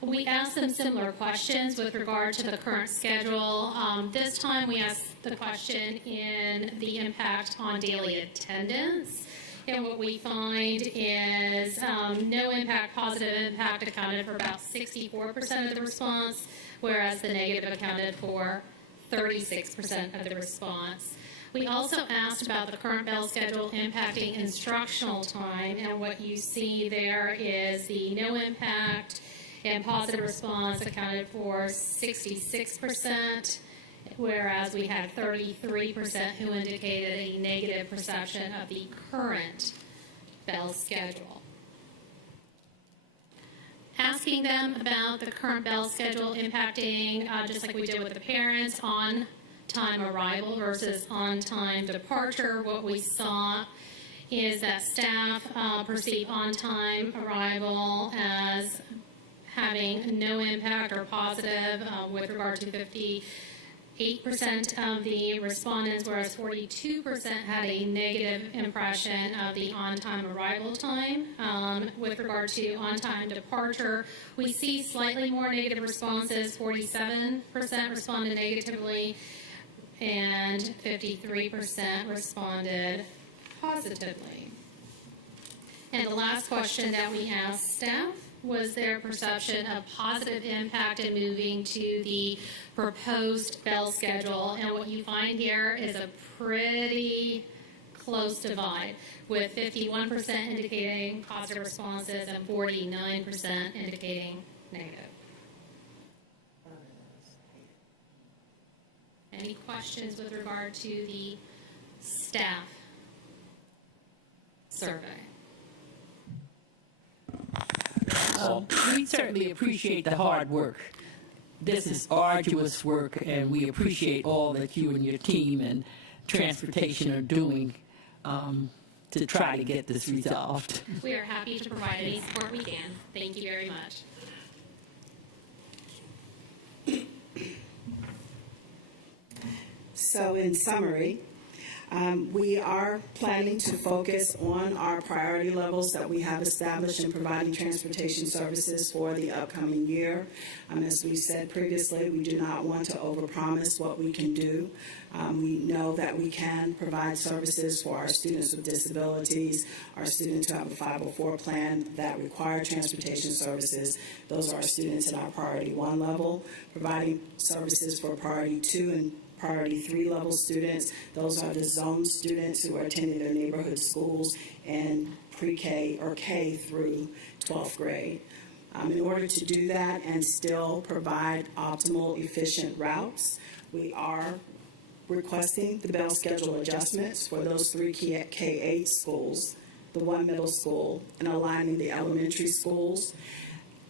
We asked them similar questions with regard to the current schedule. This time we asked the question in the impact on daily attendance. And what we find is no impact, positive impact accounted for about 64% of the response, whereas the negative accounted for 36% of the response. We also asked about the current bell schedule impacting instructional time, and what you see there is the no impact and positive response accounted for 66%, whereas we had 33% who indicated a negative perception of the current bell schedule. Asking them about the current bell schedule impacting, just like we did with the parents, on-time arrival versus on-time departure, what we saw is that staff perceive on-time arrival as having no impact or positive with regard to 58% of the respondents, whereas 42% had a negative impression of the on-time arrival time. With regard to on-time departure, we see slightly more negative responses. 47% responded negatively, and 53% responded positively. And the last question that we asked staff was their perception of positive impact in moving to the proposed bell schedule. And what you find here is a pretty close divide, with 51% indicating positive responses and 49% indicating negative. Any questions with regard to the staff survey? We certainly appreciate the hard work. This is arduous work, and we appreciate all that you and your team and transportation are doing to try to get this resolved. We are happy to provide any support we can. Thank you very much. So in summary, we are planning to focus on our priority levels that we have established in providing transportation services for the upcoming year. As we said previously, we do not want to overpromise what we can do. We know that we can provide services for our students with disabilities, our students who have a 504 plan that require transportation services. Those are our students at our Priority 1 level, providing services for Priority 2 and Priority 3 level students. Those are the zone students who are attending their neighborhood schools and pre-K or K through 12th grade. In order to do that and still provide optimal, efficient routes, we are requesting the bell schedule adjustments for those 3 K-8 schools, the 1 middle school, and aligning the elementary schools.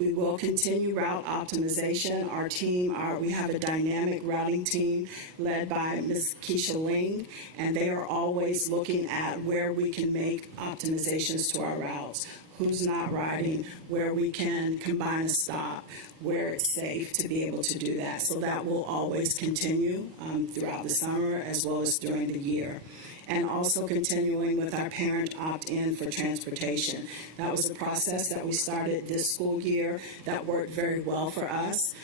We will continue route optimization. Our team, we have a dynamic routing team led by Ms. Keisha Ling, and they are always looking at where we can make optimizations to our routes, who's not riding, where we can combine a stop, where it's safe to be able to do that. So that will always continue throughout the summer as well as during the year. And also continuing with our parent opt-in for transportation. That was a process that we started this school year that worked very well for us.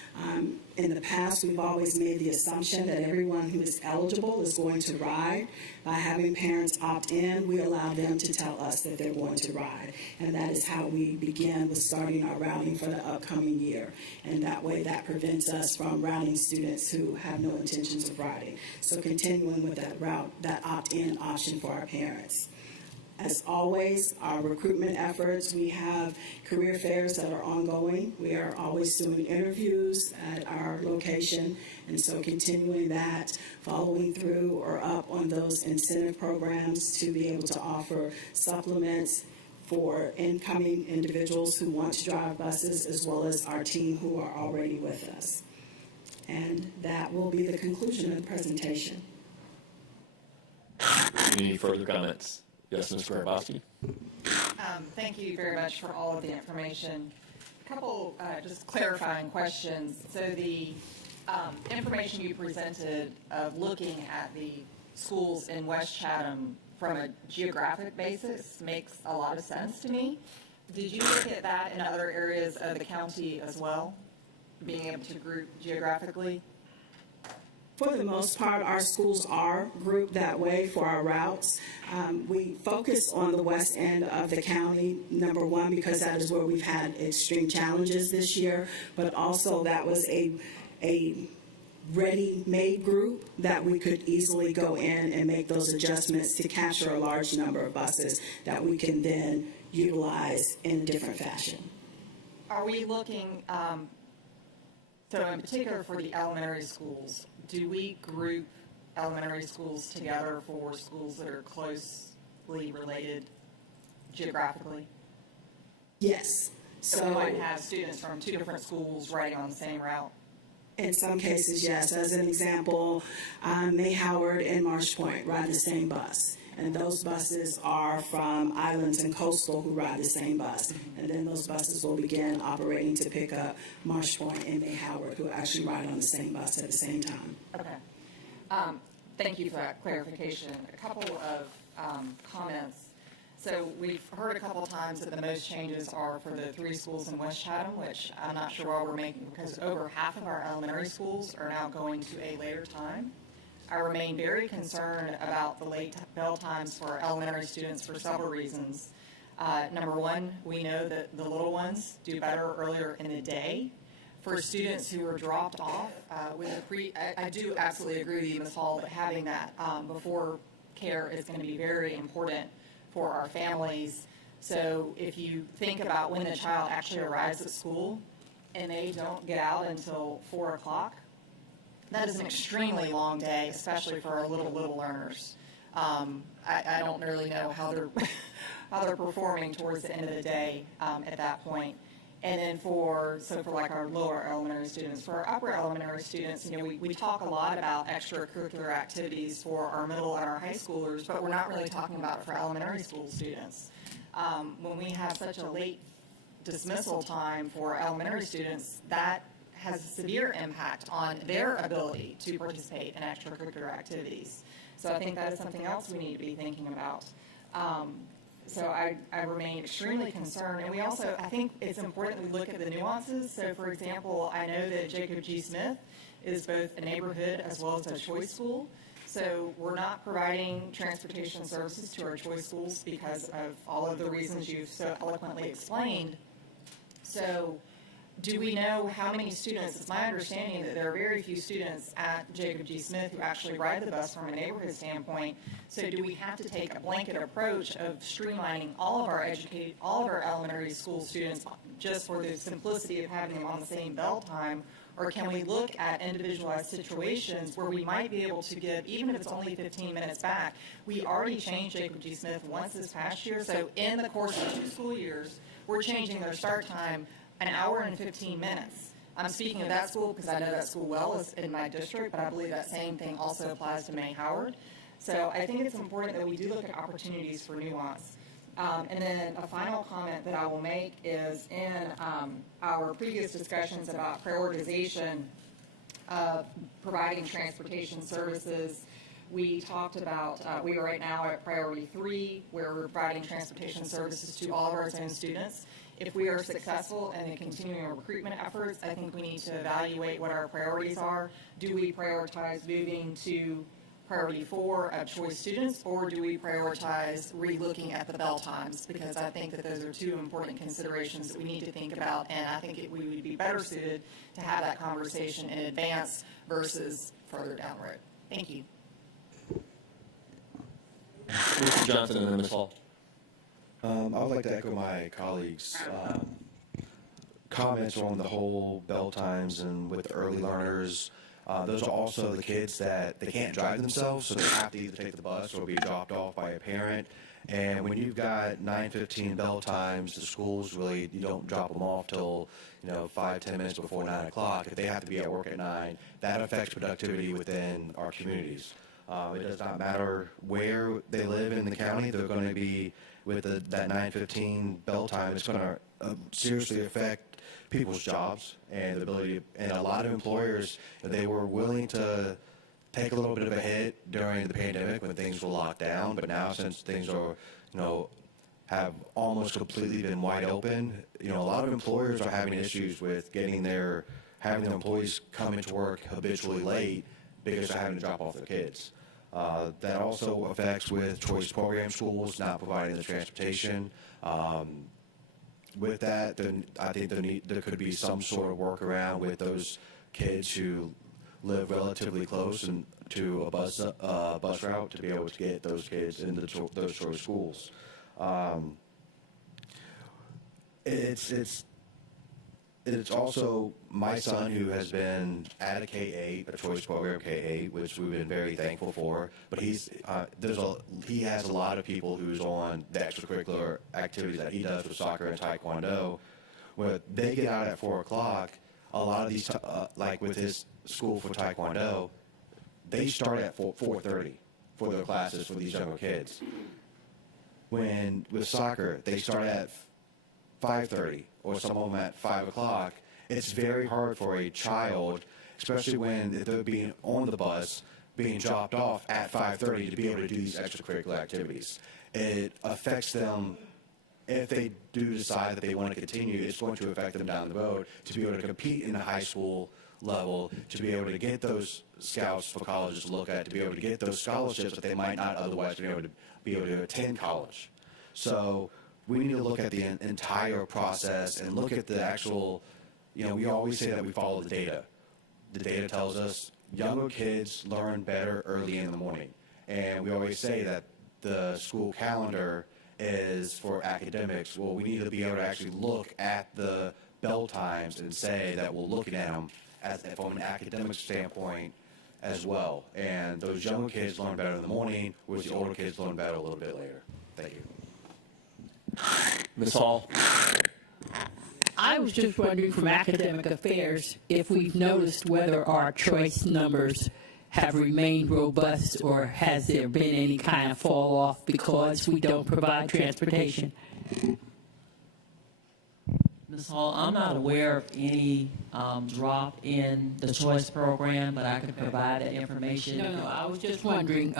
In the past, we've always made the assumption that everyone who is eligible is going to ride. By having parents opt in, we allow them to tell us that they're going to ride. And that is how we begin with starting our routing for the upcoming year. And that way, that prevents us from routing students who have no intentions of riding. So continuing with that route, that opt-in option for our parents. As always, our recruitment efforts, we have career fairs that are ongoing. We are always doing interviews at our location, and so continuing that, following through or up on those incentive programs to be able to offer supplements for incoming individuals who want to drive buses, as well as our team who are already with us. And that will be the conclusion of the presentation. Any further comments? Yes, Ms. Grabowski. Thank you very much for all of the information. A couple just clarifying questions. So the information you presented of looking at the schools in West Chatham from a geographic basis makes a lot of sense to me. Did you look at that in other areas of the county as well, being able to group geographically? For the most part, our schools are grouped that way for our routes. We focus on the west end of the county, number one, because that is where we've had extreme challenges this year, but also that was a ready-made group that we could easily go in and make those adjustments to capture a large number of buses that we can then utilize in a different fashion. Are we looking, so in particular for the elementary schools, do we group elementary schools together for schools that are closely related geographically? Yes. So we might have students from two different schools riding on the same route? In some cases, yes. As an example, May Howard and Marsh Point ride the same bus. And those buses are from Islands and Coastal who ride the same bus. And then those buses will begin operating to pick up Marsh Point and May Howard, who actually ride on the same bus at the same time. Okay. Thank you for that clarification. A couple of comments. So we've heard a couple of times that the most changes are for the 3 schools in West Chatham, which I'm not sure why we're making, because over half of our elementary schools are now going to a later time. I remain very concerned about the late bell times for our elementary students for several reasons. Number one, we know that the little ones do better earlier in the day. For students who are dropped off, I do absolutely agree with you, Ms. Hall, that having that before care is going to be very important for our families. So if you think about when the child actually arrives at school and they don't get out until 4 o'clock, that is an extremely long day, especially for our little learners. I don't really know how they're performing towards the end of the day at that point. And then for like our lower elementary students, for our upper elementary students, you know, we talk a lot about extracurricular activities for our middle and our high schoolers, but we're not really talking about it for elementary school students. When we have such a late dismissal time for elementary students, that has a severe impact on their ability to participate in extracurricular activities. So I think that is something else we need to be thinking about. So I remain extremely concerned. And we also, I think it's important we look at the nuances. So for example, I know that Jacob G. Smith is both a neighborhood as well as a choice school. So we're not providing transportation services to our choice schools because of all of the reasons you've so eloquently explained. So do we know how many students? It's my understanding that there are very few students at Jacob G. Smith who actually ride the bus from a neighborhood standpoint. So do we have to take a blanket approach of streamlining all of our elementary school students just for the simplicity of having them on the same bell time? Or can we look at individualized situations where we might be able to give, even if it's only 15 minutes back? We already changed Jacob G. Smith once this past year. So in the course of 2 school years, we're changing their start time an hour and 15 minutes. I'm speaking of that school because I know that school well is in my district, but I believe that same thing also applies to May Howard. So I think it's important that we do look at opportunities for nuance. And then a final comment that I will make is in our previous discussions about prioritization of providing transportation services, we talked about, we are right now at priority 3, where we're providing transportation services to all of our own students. If we are successful in the continuing recruitment efforts, I think we need to evaluate what our priorities are. Do we prioritize moving to priority 4 of choice students, or do we prioritize re-looking at the bell times? Because I think that those are 2 important considerations that we need to think about, and I think we would be better suited to have that conversation in advance versus further down the road. Thank you. Mr. Johnson and then Ms. Hall. I would like to echo my colleagues' comments on the whole bell times and with the early learners. Those are also the kids that they can't drive themselves, so they have to either take the bus or be dropped off by a parent. And when you've got 9:15 bell times, the schools really, you don't drop them off till 5-10 minutes before 9 o'clock. If they have to be at work at 9, that affects productivity within our communities. It does not matter where they live in the county; they're going to be with that 9:15 bell time. It's going to seriously affect people's jobs and the ability. And a lot of employers, they were willing to take a little bit of a hit during the pandemic when things were locked down, but now since things are, have almost completely been wide open, a lot of employers are having issues with having their employees come into work habitually late because they're having to drop off their kids. That also affects with choice program schools not providing the transportation. With that, then I think there could be some sort of workaround with those kids who live relatively close and to a bus route to be able to get those kids into those choice schools. It's also my son who has been at a K-8, a choice program K-8, which we've been very thankful for. But he has a lot of people who's on the extracurricular activities that he does with soccer and taekwondo. When they get out at 4 o'clock, a lot of these, like with his school for taekwondo, they start at 4:30 for their classes for these younger kids. When with soccer, they start at 5:30 or some of them at 5 o'clock. It's very hard for a child, especially when they're being on the bus, being dropped off at 5:30 to be able to do these extracurricular activities. It affects them. If they do decide that they want to continue, it's going to affect them down the road to be able to compete in the high school level, to be able to get those scouts for colleges to look at, to be able to get those scholarships that they might not otherwise be able to attend college. So we need to look at the entire process and look at the actual, we always say that we follow the data. The data tells us younger kids learn better early in the morning. And we always say that the school calendar is for academics. Well, we need to be able to actually look at the bell times and say that we're looking at them from an academic standpoint as well. And those younger kids learn better in the morning, whereas the older kids learn better a little bit later. Thank you. Ms. Hall? I was just wondering from academic affairs if we've noticed whether our choice numbers have remained robust or has there been any kind of fall off because we don't provide transportation. Ms. Hall, I'm not aware of any drop in the choice program, but I could provide that information. No, I was just wondering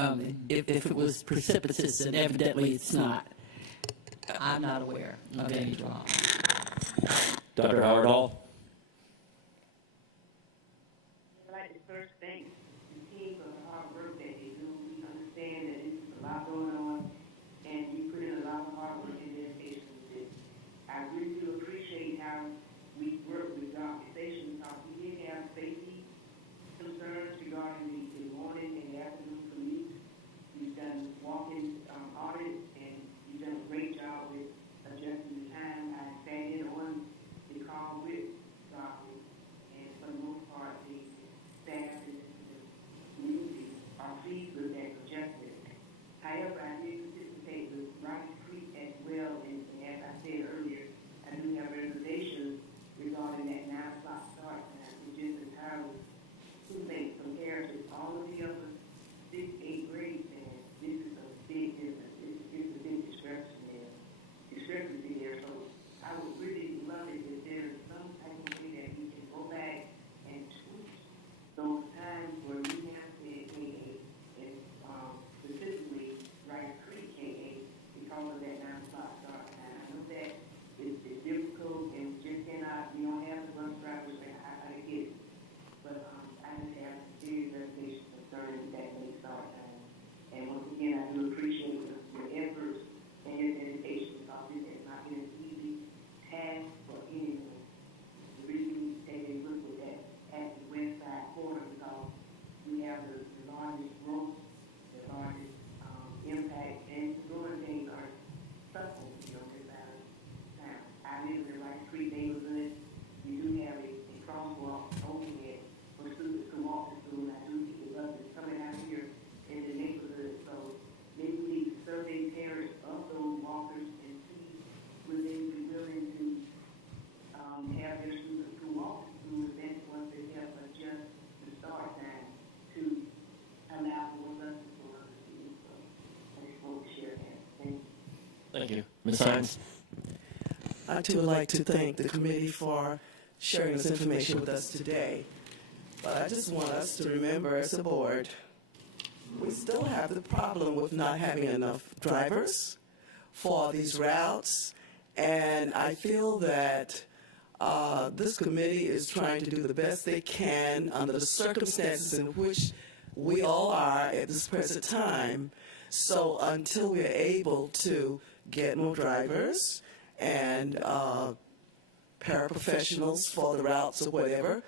if it was precipitous, and evidently it's not. I'm not aware of any drop. Dr. Howard Hall? I'd like to first thank the team for the hard work that they do. We understand that there's a lot going on, and you put in a lot of hard work and dedication with this. I really do appreciate how we work with the organization, because we did have safety concerns regarding the morning and the afternoon commute. We've done walk-in audits, and you've done a great job with adjusting the time. I sat in on the call with Dr. And for the most part, the staff and the community are pleased with that adjustment. However, I did participate with Rocky Creek as well, and as I said earlier, I do have reservations regarding that 9 o'clock start time, which is entirely too late compared to all of the other 6, 8 grades, and this is a big difference. It's a big discrepancy there. So I would really love it if there is some type of way that we can go back and tweak those times where we have to and specifically Rice Creek Ms. Hines? I too would like to thank the committee for sharing this information with us today. But I just want us to remember as a board, we still have the problem with not having enough drivers for these routes. And I feel that this committee is trying to do the best they can under the circumstances in which we all are at this present time. So until we're able to get more drivers and paraprofessionals for the routes or whatever,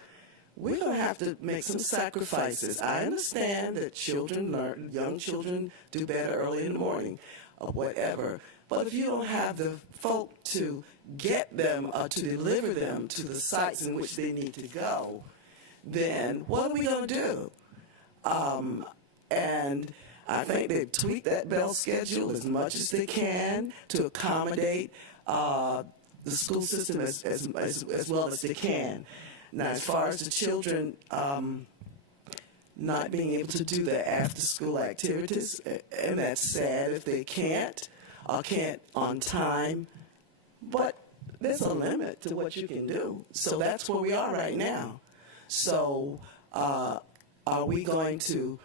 we're going to have to make some sacrifices. I understand that children learn, young children do better early in the morning or whatever. But if you don't have the folk to get them or to deliver them to the sites in which they need to go, then what are we going to do? And I think they've tweaked that bell schedule as much as they can to accommodate the school system as well as they can. Now, as far as the children not being able to do their after-school activities, and that's sad if they can't on time, but there's a limit to what you can do. So that's where we are right now. So are we going to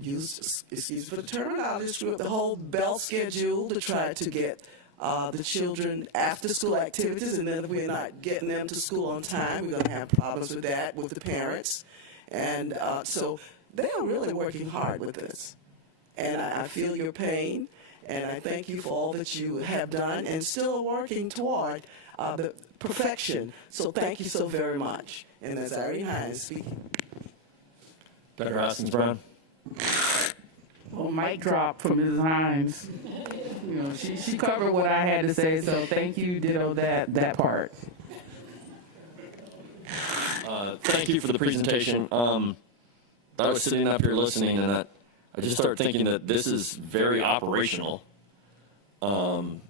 use, excuse for the terminology, screw up the whole bell schedule to try to get the children after-school activities, and then if we're not getting them to school on time, we're going to have problems with that with the parents. And so they are really working hard with this. And I feel your pain, and I thank you for all that you have done and still working toward the perfection. So thank you so very much. And that's Irene Hines speaking. Dr. Hoskins-Brown? Well, mic drop from Mrs. Hines. You know, she covered what I had to say, so thank you, ditto that part. Thank you for the presentation. I was sitting up here listening, and I just started thinking that this is very operational. And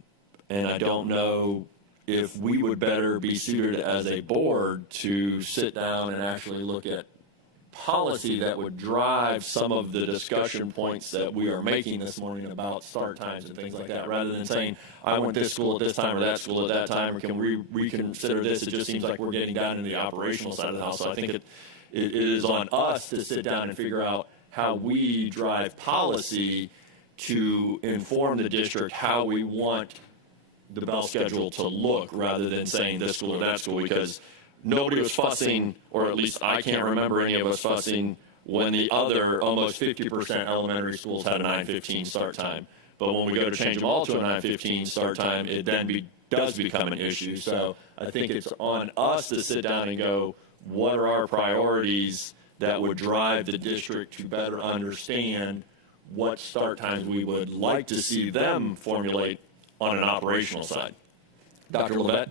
I don't know if we would better be suited as a board to sit down and actually look at policy that would drive some of the discussion points that we are making this morning about start times and things like that, rather than saying, I want this school at this time or that school at that time, or can we reconsider this? It just seems like we're getting down into the operational side of the house. So I think it is on us to sit down and figure out how we drive policy to inform the district how we want the bell schedule to look, rather than saying this school or that school, because nobody was fussing, or at least I can't remember any of us fussing, when the other almost 50% elementary schools had a 9:15 start time. But when we go to change them all to a 9:15 start time, it then does become an issue. So I think it's on us to sit down and go, what are our priorities that would drive the district to better understand what start times we would like to see them formulate on an operational side. Dr. Levette?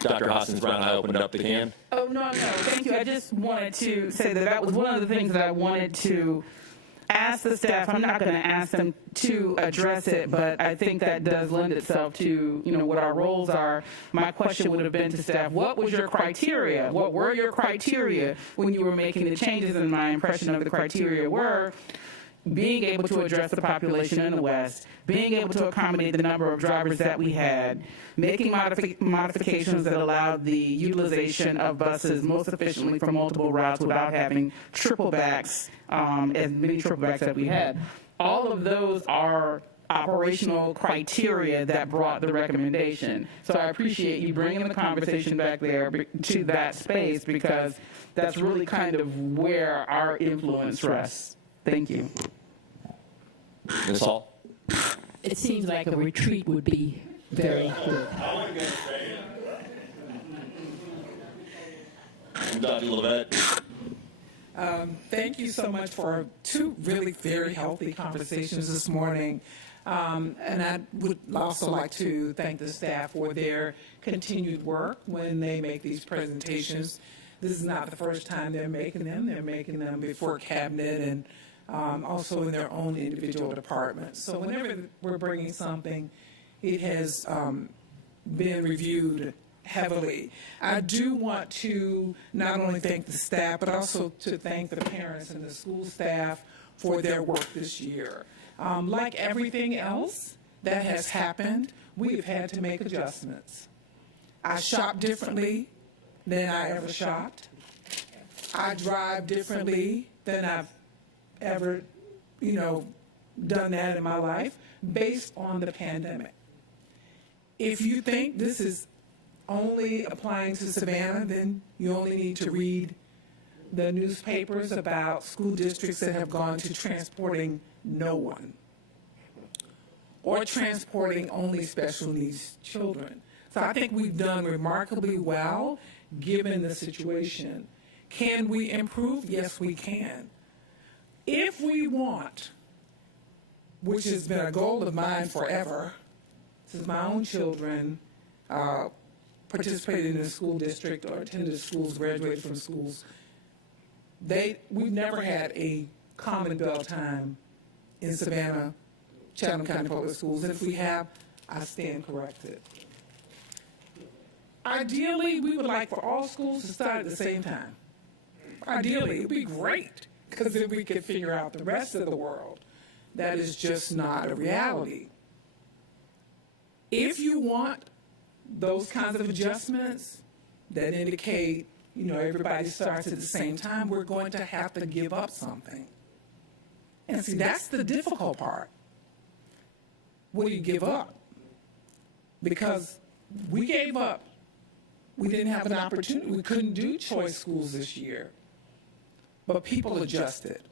Dr. Hoskins-Brown, I opened up the can. Oh, no, thank you. I just wanted to say that was one of the things that I wanted to ask the staff. I'm not going to ask them to address it, but I think that does lend itself to, what our roles are. My question would have been to staff, what was your criteria? What were your criteria when you were making the changes? And my impression of the criteria were being able to address the population in the West, being able to accommodate the number of drivers that we had, making modifications that allowed the utilization of buses most efficiently for multiple routes without having triple backs, as many triple backs that we had. All of those are operational criteria that brought the recommendation. So I appreciate you bringing the conversation back there to that space, because that's really kind of where our influence rests. Thank you. Ms. Hall? It seems like a retreat would be very good. Dr. Levette? Thank you so much for two really very healthy conversations this morning. And I would also like to thank the staff for their continued work when they make these presentations. This is not the first time they're making them. They're making them before cabinet and also in their own individual departments. So whenever we're bringing something, it has been reviewed heavily. I do want to not only thank the staff, but also to thank the parents and the school staff for their work this year. Like everything else, that has happened, we've had to make adjustments. I shop differently than I ever shopped. I drive differently than I've ever, done that in my life based on the pandemic. If you think this is only applying to Savannah, then you only need to read the newspapers about school districts that have gone to transporting no one or transporting only special needs children. So I think we've done remarkably well given the situation. Can we improve? Yes, we can. If we want, which has been a goal of mine forever, since my own children participated in a school district or attended schools, graduated from schools, we've never had a common bell time in Savannah-Chatham County Public Schools. And if we have, I stand corrected. Ideally, we would like for all schools to start at the same time. Ideally, it would be great, because then we could figure out the rest of the world. That is just not a reality. If you want those kinds of adjustments that indicate, everybody starts at the same time, we're going to have to give up something. And see, that's the difficult part. What do you give up? Because we gave up. We didn't have an opportunity. We couldn't do choice schools this year. But people adjusted.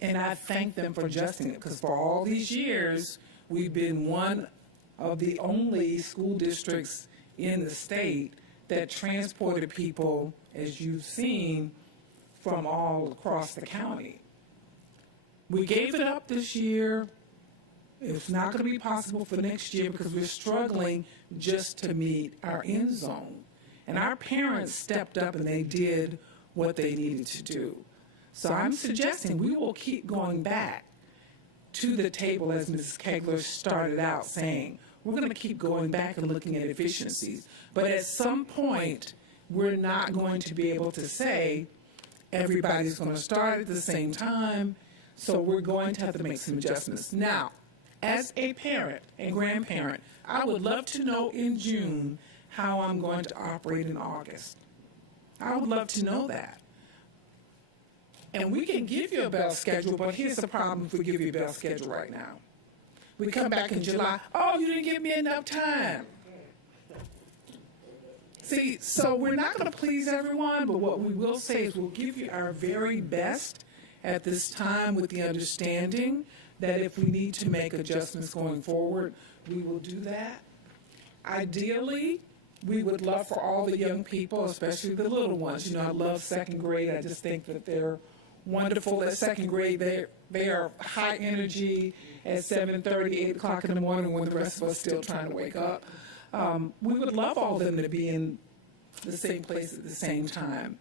And I thank them for adjusting it, because for all these years, we've been one of the only school districts in the state that transported people, as you've seen, from all across the county. We gave it up this year. It's not going to be possible for next year because we're struggling just to meet our end zone. And our parents stepped up and they did what they needed to do. So I'm suggesting we will keep going back to the table, as Mrs. Kegler started out saying. We're going to keep going back and looking at efficiencies. But at some point, we're not going to be able to say everybody's going to start at the same time. So we're going to have to make some adjustments. Now, as a parent and grandparent, I would love to know in June how I'm going to operate in August. I would love to know that. And we can give you a bell schedule, but here's the problem if we give you a bell schedule right now. We come back in July, oh, you didn't give me enough time. See, so we're not going to please everyone, but what we will say is we'll give you our very best at this time with the understanding that if we need to make adjustments going forward, we will do that. Ideally, we would love for all the young people, especially the little ones. I love second grade. I just think that they're wonderful at second grade. They are high energy at 7:30, 8 o'clock in the morning when the rest of us still trying to wake up. We would love all of them to be in the same place at the same time.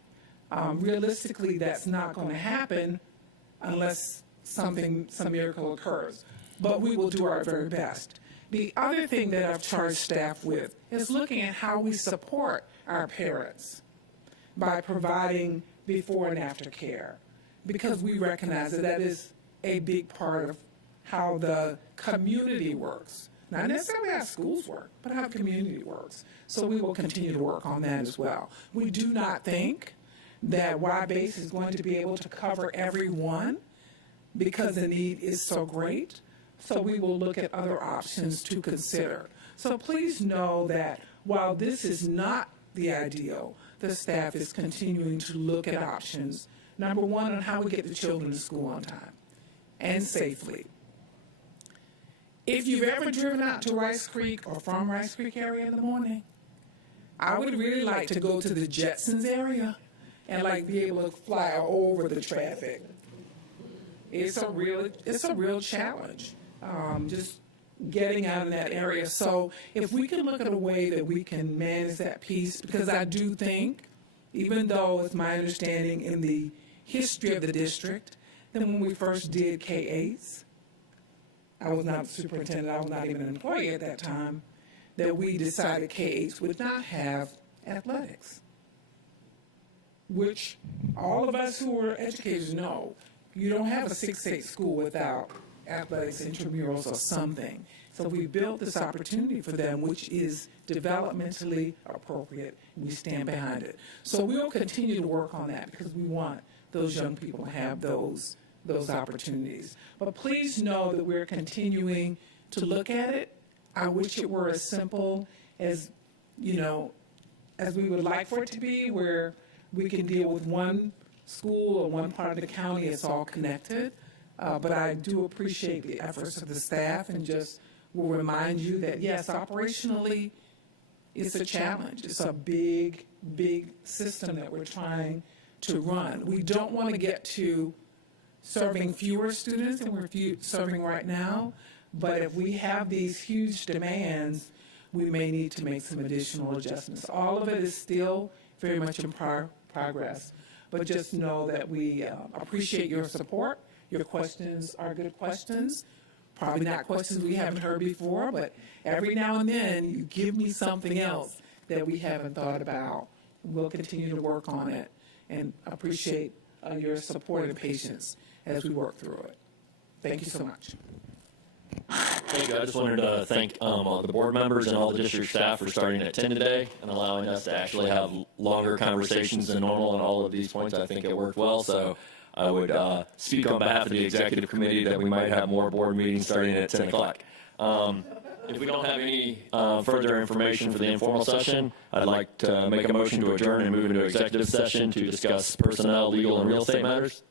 Realistically, that's not going to happen unless some miracle occurs. But we will do our very best. The other thing that I've charged staff with is looking at how we support our parents by providing before and after care, because we recognize that is a big part of how the community works. Not necessarily how schools work, but how community works. So we will continue to work on that as well. We do not think that Y-Base is going to be able to cover everyone because the need is so great. So we will look at other options to consider. So please know that while this is not the ideal, the staff is continuing to look at options. Number one, on how we get the children to school on time and safely. If you've ever driven out to Rice Creek or from Rice Creek area in the morning, I would really like to go to the Jetsons area and be able to fly over the traffic. It's a real challenge, just getting out in that area. So if we can look at a way that we can manage that piece, because I do think, even though it's my understanding in the history of the district, that when we first did K-8s, I was not the superintendent, I was not even an employee at that time, that we decided K-8s would not have athletics, which all of us who are educators know. You don't have a 6-8 school without athletics, intramurals, or something. So we built this opportunity for them, which is developmentally appropriate. We stand behind it. So we'll continue to work on that because we want those young people to have those opportunities. But please know that we're continuing to look at it. I wish it were as simple as, as we would like for it to be, where we can deal with one school or one part of the county. It's all connected. But I do appreciate the efforts of the staff and just will remind you that, yes, operationally, it's a challenge. It's a big, big system that we're trying to run. We don't want to get to serving fewer students than we're serving right now, but if we have these huge demands, we may need to make some additional adjustments. All of it is still very much in progress, but just know that we appreciate your support. Your questions are good questions, probably not questions we haven't heard before, but every now and then you give me something else that we haven't thought about. We'll continue to work on it and appreciate your support and patience as we work through it. Thank you so much. Thank you. I just wanted to thank all the board members and all the district staff for starting at 10 today and allowing us to actually have longer conversations than normal on all of these points. I think it worked well. So I would speak on behalf of the executive committee that we might have more board meetings starting at 10 o'clock. If we don't have any further information for the informal session, I'd like to make a motion to adjourn and move into executive session to discuss personnel, legal, and real estate matters.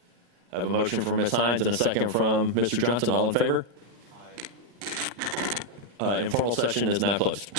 I have a motion from Ms. Hines and a second from Mr. Johnson. All in favor? Informal session is now closed.